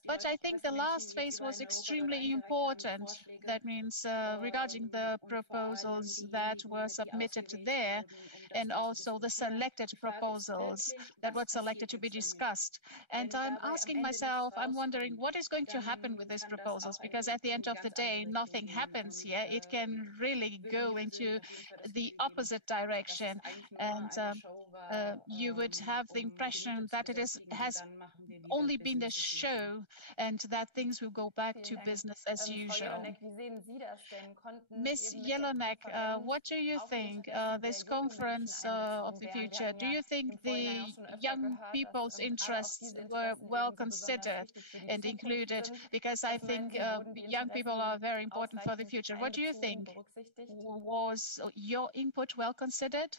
but I think the last phase was extremely important. That means regarding the proposals that were submitted there, and also the selected proposals that were selected to be discussed. And I'm asking myself, I'm wondering what is going to happen with these proposals, because at the end of the day, nothing happens here. It can really go into to the opposite direction, and you would have the impression that has only been a show and that things will go back to business as usual. Ms. Jelonek, what do you think? This conference of the future, do you think the young people's interests were well considered and included? Because I think young people are very important for the future. What do you think? Was your input well considered?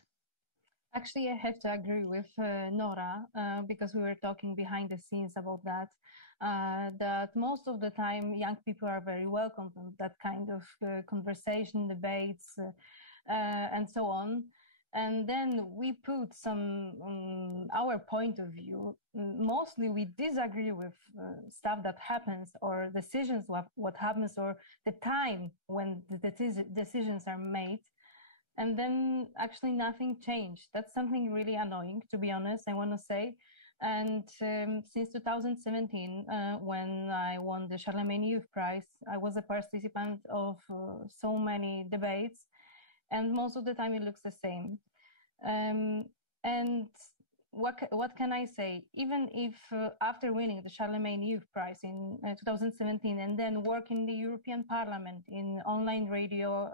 Actually, I have to agree with Nora because we were talking behind the scenes about that. That most of the time young people are very welcome to that kind of conversation, debates, and so on. And then we put some our point of view. Mostly we disagree with stuff that happens or decisions what happens or the time when the decisions are made. And then actually nothing changed. That's something really annoying, to be honest, I want to say. And since 2017, when I won the Charlemagne Youth Prize, I was a participant of so many debates, and most of the time it looks the same. And what can I say? Even if after winning the Charlemagne Youth Prize in 2017 and then work in the European Parliament in online radio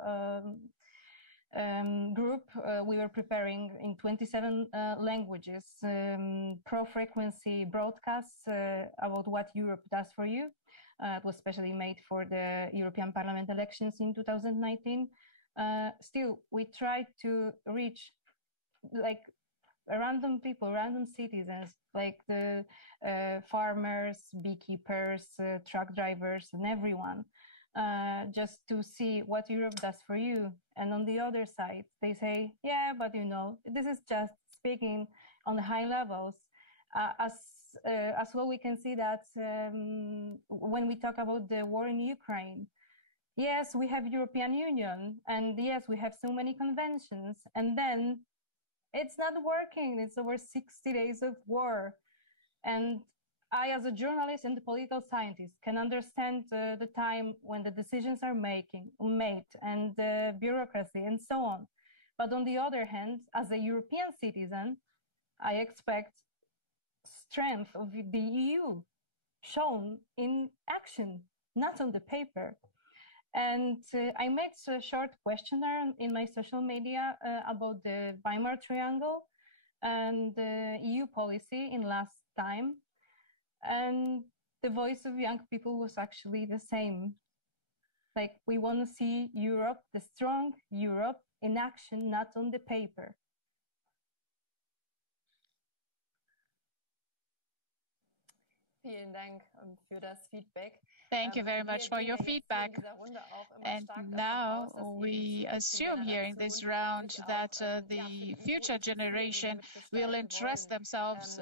group, we were preparing in 27 languages pro-frequency broadcasts about what Europe does for you. It was specially made for the European Parliament elections in 2019. Still, we tried to reach like random people, random citizens, like the farmers, beekeepers, truck drivers, and everyone. Just to see what Europe does for you. And on the other side, they say, yeah, but you know, this is just speaking on the high levels. As well, we can see that when we talk about the war in Ukraine, yes, we have European Union, and yes, we have so many conventions, and then it's not working. It's over 60 days of war. And I, as a journalist and a political scientist, can understand the time when the decisions are made and bureaucracy and so on. But on the other hand, as a European citizen, I expect strength of the EU shown in action, not on the paper. And I made a short questionnaire in my social media about the Weimar Triangle and the EU policy in last time. And the voice of young people was actually the same. Like, we want to see Europe, the strong Europe, in action, not on the paper. Vielen Dank für das Feedback. Thank you very much for your feedback. And now we assume here in this round that the future generation will interest themselves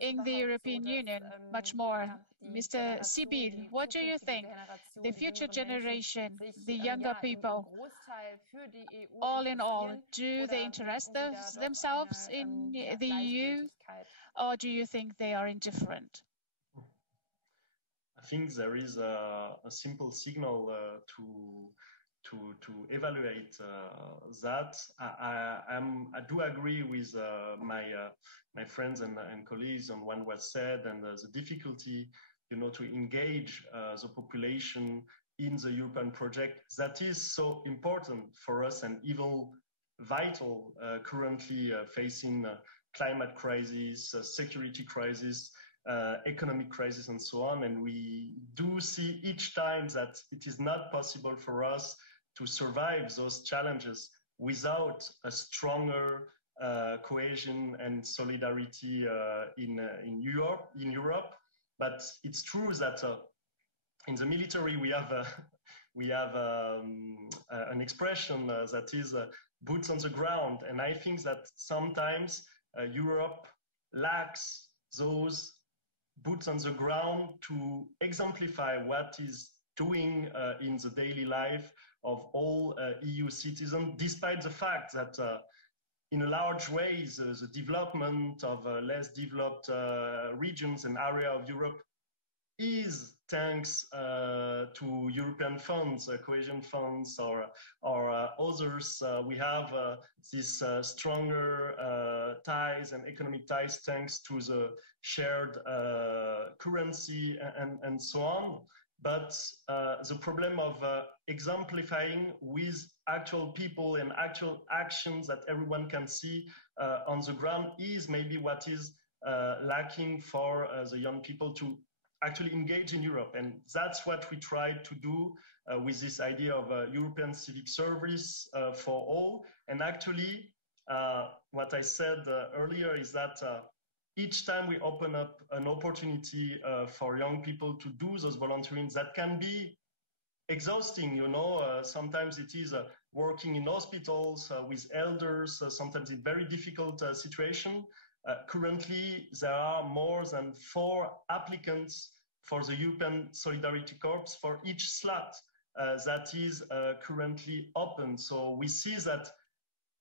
in the European Union much more. Mr. Sibyl, what do you think? The future generation, the younger people, all in all, do they interest themselves in the EU, or do you think they are indifferent? I think there is a simple signal to evaluate that. I do agree with my friends and colleagues on what was said, and the difficulty, to engage the population in the European project that is so important for us and even vital currently facing climate crisis, security crisis, economic crisis, and so on. And we do see each time that it is not possible for us to survive those challenges without a stronger cohesion and solidarity in Europe. But it's true that in the military we have an expression that is boots on the ground, and I think that sometimes Europe lacks those boots on the ground to exemplify what is doing in the daily life of all EU citizens, despite the fact that in a large way the development of less developed regions and area of Europe is thanks to European funds, cohesion funds, or others, we have this stronger ties and economic ties thanks to the shared currency and so on. But the problem of exemplifying with actual people and actual actions that everyone can see on the ground is maybe what is lacking for the young people to actually engage in Europe. And that's what we tried to do with this idea of European civic service for all. And actually, what I said earlier is that each time we open up an opportunity for young people to do those volunteering, that can be exhausting, you know. Sometimes it is working in hospitals with elders, sometimes in very difficult situation. Currently, there are more than 4 applicants for the European Solidarity Corps for each slot that is currently open. So we see that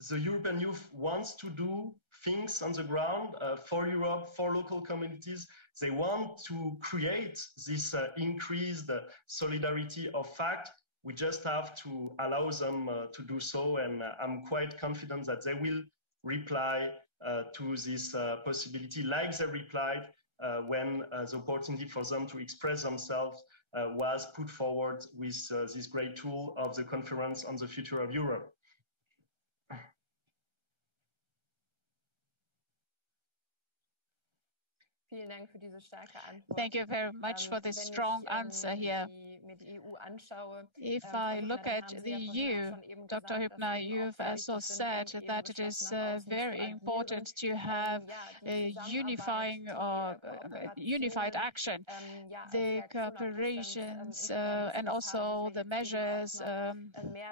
the European youth wants to do things on the ground for Europe, for local communities. They want to create this increased solidarity of fact. We just have to allow them to do so, and I'm quite confident that they will reply to this possibility, like they replied when the opportunity for them to express themselves was put forward with this great tool of the Conference on the Future of Europe. Thank you very much for this strong answer here. If I look at the EU, Dr. Hübner, you've also said that it is very important to have a unified action. The cooperations and also the measures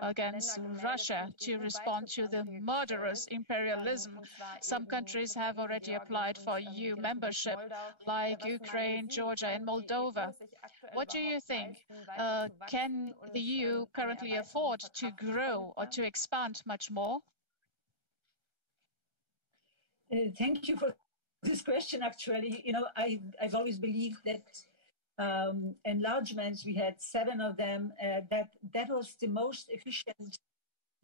against Russia to respond to the murderous imperialism. Some countries have already applied for EU membership, like Ukraine, Georgia, and Moldova. What do you think? Can the EU currently afford to grow or to expand much more? Thank you for this question. Actually, you know, I've always believed that enlargements, we had 7 of them, that was the most efficient,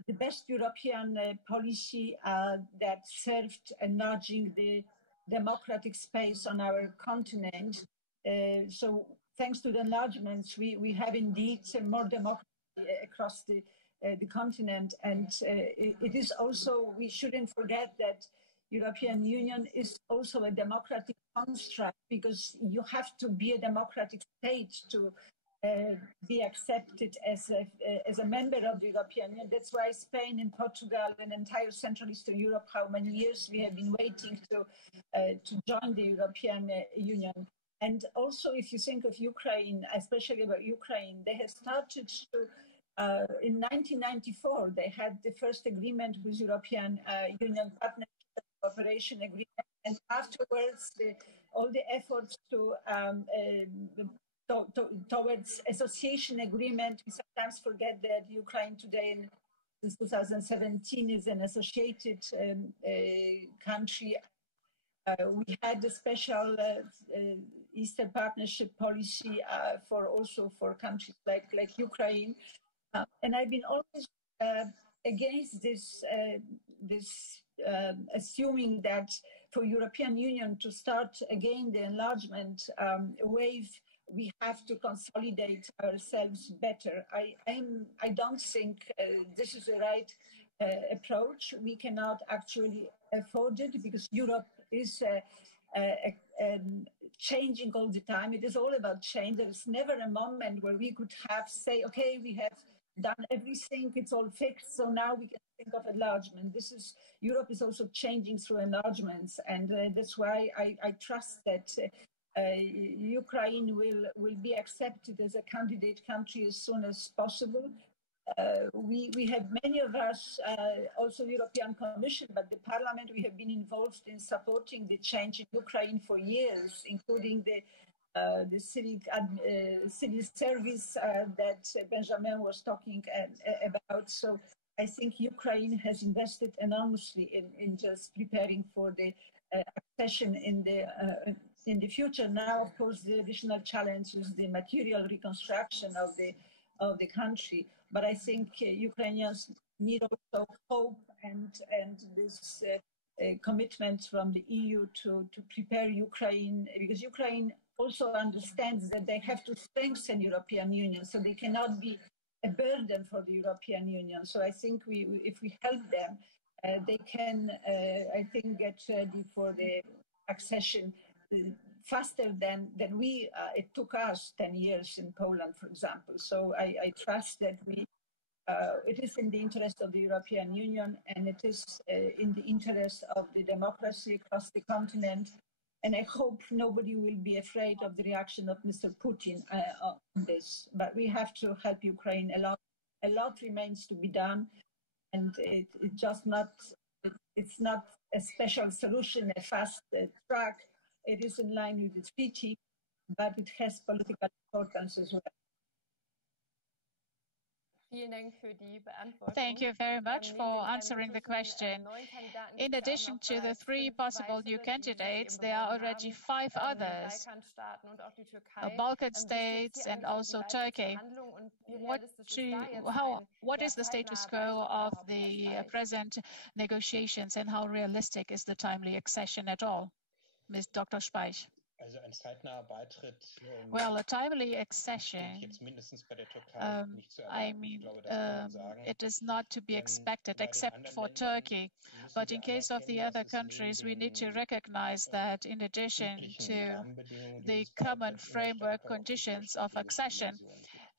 the best European policy that served enlarging the democratic space on our continent. So thanks to the enlargements, we have indeed more democracy across the continent. And it is also, we shouldn't forget that European Union is also a democratic construct, because you have to be a democratic state to be accepted as a member of the European Union. That's why Spain and Portugal and entire Central Eastern Europe, how many years we have been waiting to join the European Union. And also, if you think of Ukraine, especially about Ukraine, they have started to, in 1994, they had the first agreement with European Union Partnership Cooperation Agreement, and afterwards all the efforts towards association agreement. We sometimes forget that Ukraine today, since 2017, is an associated country. We had a special Eastern Partnership policy also for countries like Ukraine, and I've been always against this assuming that for European Union to start again the enlargement wave, we have to consolidate ourselves better. I don't think this is the right approach. We cannot actually afford it, because Europe is changing all the time. It is all about change. There is never a moment where we could say, okay, we have done everything, it's all fixed, so now we can think of enlargement. Europe is also changing through enlargements, and that's why I trust that Ukraine will be accepted as a candidate country as soon as possible. We have many of us, also European Commission, but the Parliament, we have been involved in supporting the change in Ukraine for years, including the civil service that Benjamin was talking about. So I think Ukraine has invested enormously in just preparing for the accession in the in the future. Now, of course, the additional challenge is the material reconstruction of the country. But I think Ukrainians need also hope and this commitment from the EU to prepare Ukraine, because Ukraine also understands that they have to strengthen European Union, so they cannot be a burden for the European Union. So I think if we help them, they can, I think, get ready for the accession faster than we. It took us 10 years in Poland, for example. So I trust that it is in the interest of the European Union, and it is in the interest of the democracy across the continent. And I hope nobody will be afraid of the reaction of Mr. Putin on this. But we have to help Ukraine a lot. A lot remains to be done, and it's not a special solution, a fast track. It is in line with the treaty, but it has political importance as well. Thank you very much for answering the question. In addition to the 3 possible new candidates, there are already 5 others, Balkan states and also Turkey. What is the status quo of the present negotiations, and how realistic is the timely accession at all? Ms. Dr. Speich. Well, a timely accession, it is not to be expected except for Turkey. But in case of the other countries, we need to recognize that in addition to the common framework conditions of accession,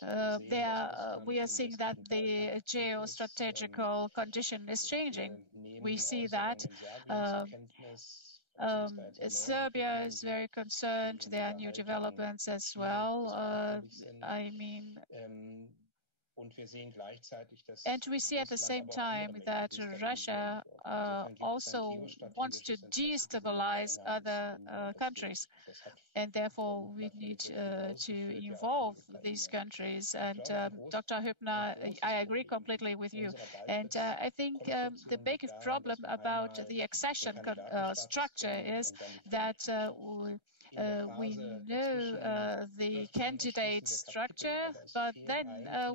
we are seeing that the geostrategical condition is changing. We see that Serbia is very concerned. There are new developments as well. And we see at the same time that Russia also wants to destabilize other countries. And therefore, we need to involve these countries. And Dr. Hübner, I agree completely with you. And I think the biggest problem about the accession structure is that we know the candidate structure, but then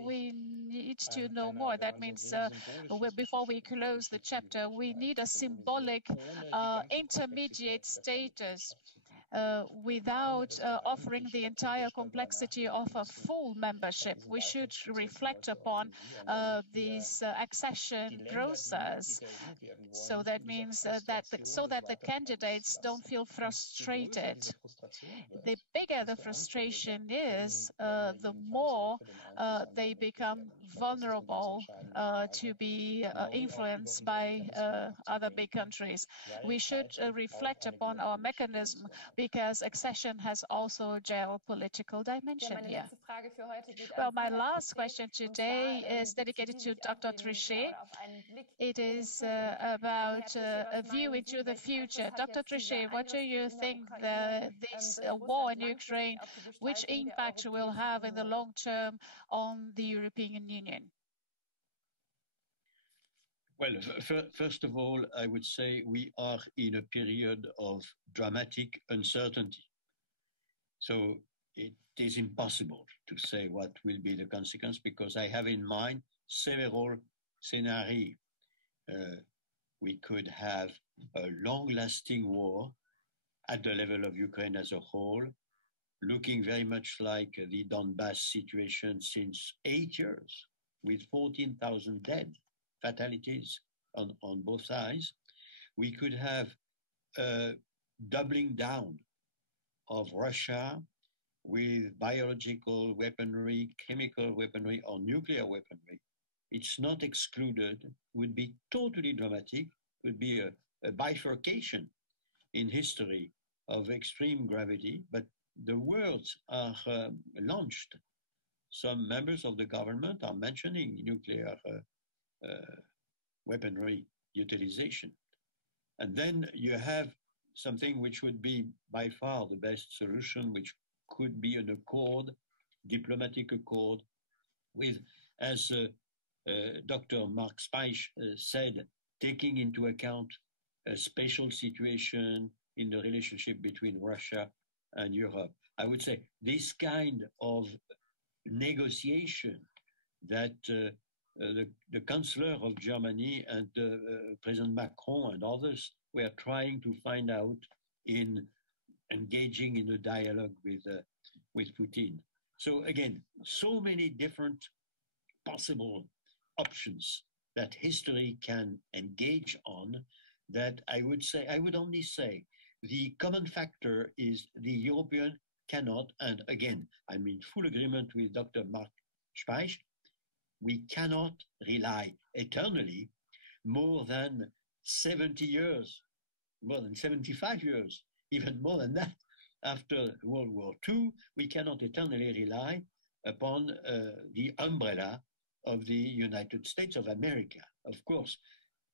we need to know more. That means before we close the chapter, we need a symbolic intermediate status. Without offering the entire complexity of a full membership. We should reflect upon this accession process. So that means that the candidates don't feel frustrated. The bigger the frustration is, the more they become vulnerable to be influenced by other big countries. We should reflect upon our mechanism, because accession has also a geopolitical dimension here. Well, my last question today is dedicated to Dr. Trichet. It is about a view into the future. Dr. Trichet, what do you think this war in Ukraine, which impact will have in the long term on the European Union? Well, first of all, I would say we are in a period of dramatic uncertainty. So it is impossible to say what will be the consequence, because I have in mind several scenarios. We could have a long-lasting war at the level of Ukraine as a whole, looking very much like the Donbass situation since 8 years, with 14,000 dead. Fatalities on both sides. We could have doubling down of Russia with biological weaponry, chemical weaponry, or nuclear weaponry. It's not excluded, would be totally dramatic, would be a bifurcation in history of extreme gravity, but the words are launched. Some members of the government are mentioning nuclear weaponry utilization. And then you have something which would be by far the best solution, which could be an accord, diplomatic accord, with, as Dr. Mark Speich said, taking into account a special situation in the relationship between Russia and Europe. I would say this kind of negotiation that the Chancellor of Germany and President Macron and others were trying to find out in engaging in a dialogue with Putin. So again, so many different possible options that history can engage on, that I would only say the common factor is the European cannot, and again, I'm in full agreement with Dr. Mark Speich, we cannot rely eternally more than 70 years, more than 75 years, even more than that. After World War II, we cannot eternally rely upon the umbrella of the United States of America. Of course,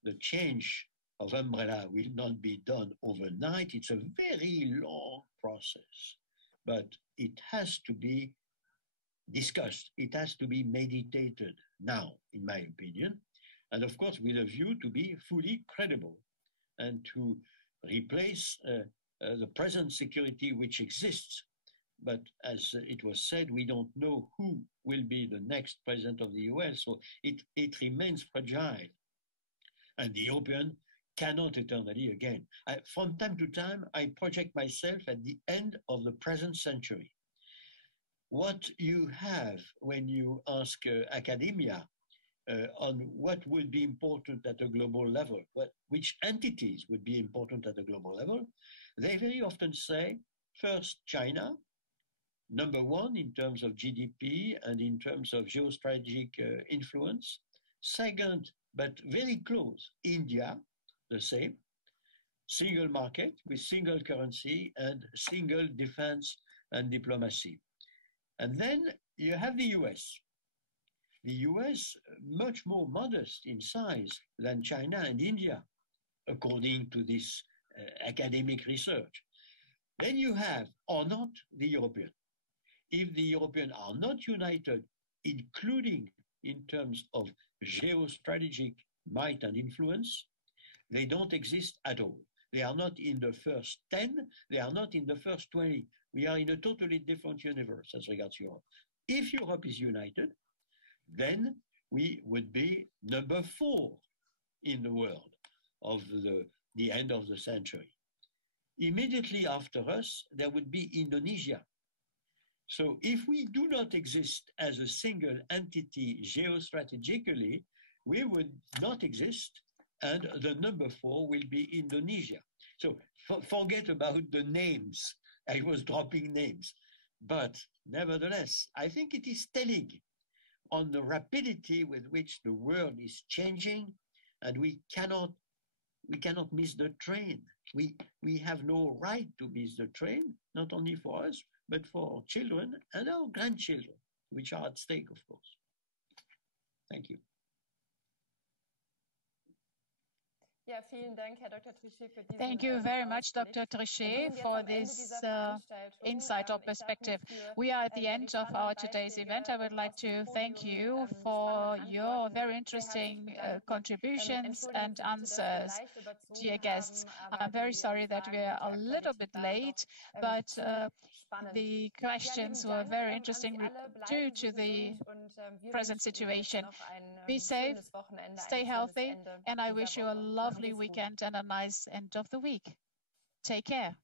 the change of umbrella will not be done overnight. It's a very long process, but it has to be discussed. It has to be meditated now, in my opinion. And of course, with a view to be fully credible and to replace the present security which exists. But as it was said, we don't know who will be the next president of the US, so it remains fragile. And the European cannot eternally again. From time to time, I project myself at the end of the present century. What you have when you ask academia on what would be important at a global level, which entities would be important at a global level, they very often say, first, China, number one in terms of GDP and in terms of geostrategic influence. Second, but very close, India, the same. Single market with single currency and single defense and diplomacy. And then you have the US. The US, much more modest in size than China and India, according to this academic research. Then you have, or not, the European. If the Europeans are not united, including in terms of geostrategic might and influence, they don't exist at all. They are not in the first 10, they are not in the first 20. We are in a totally different universe as regards Europe. If Europe is united, then we would be number 4 in the world of the end of the century. Immediately after us, there would be Indonesia. So if we do not exist as a single entity geostrategically, we would not exist, and the number 4 will be Indonesia. So forget about the names. I was dropping names. But nevertheless, I think it is telling on the rapidity with which the world is changing, and we cannot miss the train. We have no right to miss the train, not only for us, but for our children and our grandchildren, which are at stake, of course. Thank you. Thank you very much, Dr. Trichet, for this insight or perspective. We are at the end of our today's event. I would like to thank you for your very interesting contributions and answers, dear guests. I'm very sorry that we are a little bit late, but the questions were very interesting due to the present situation. Be safe, stay healthy, and I wish you a lovely weekend and a nice end of the week. Take care.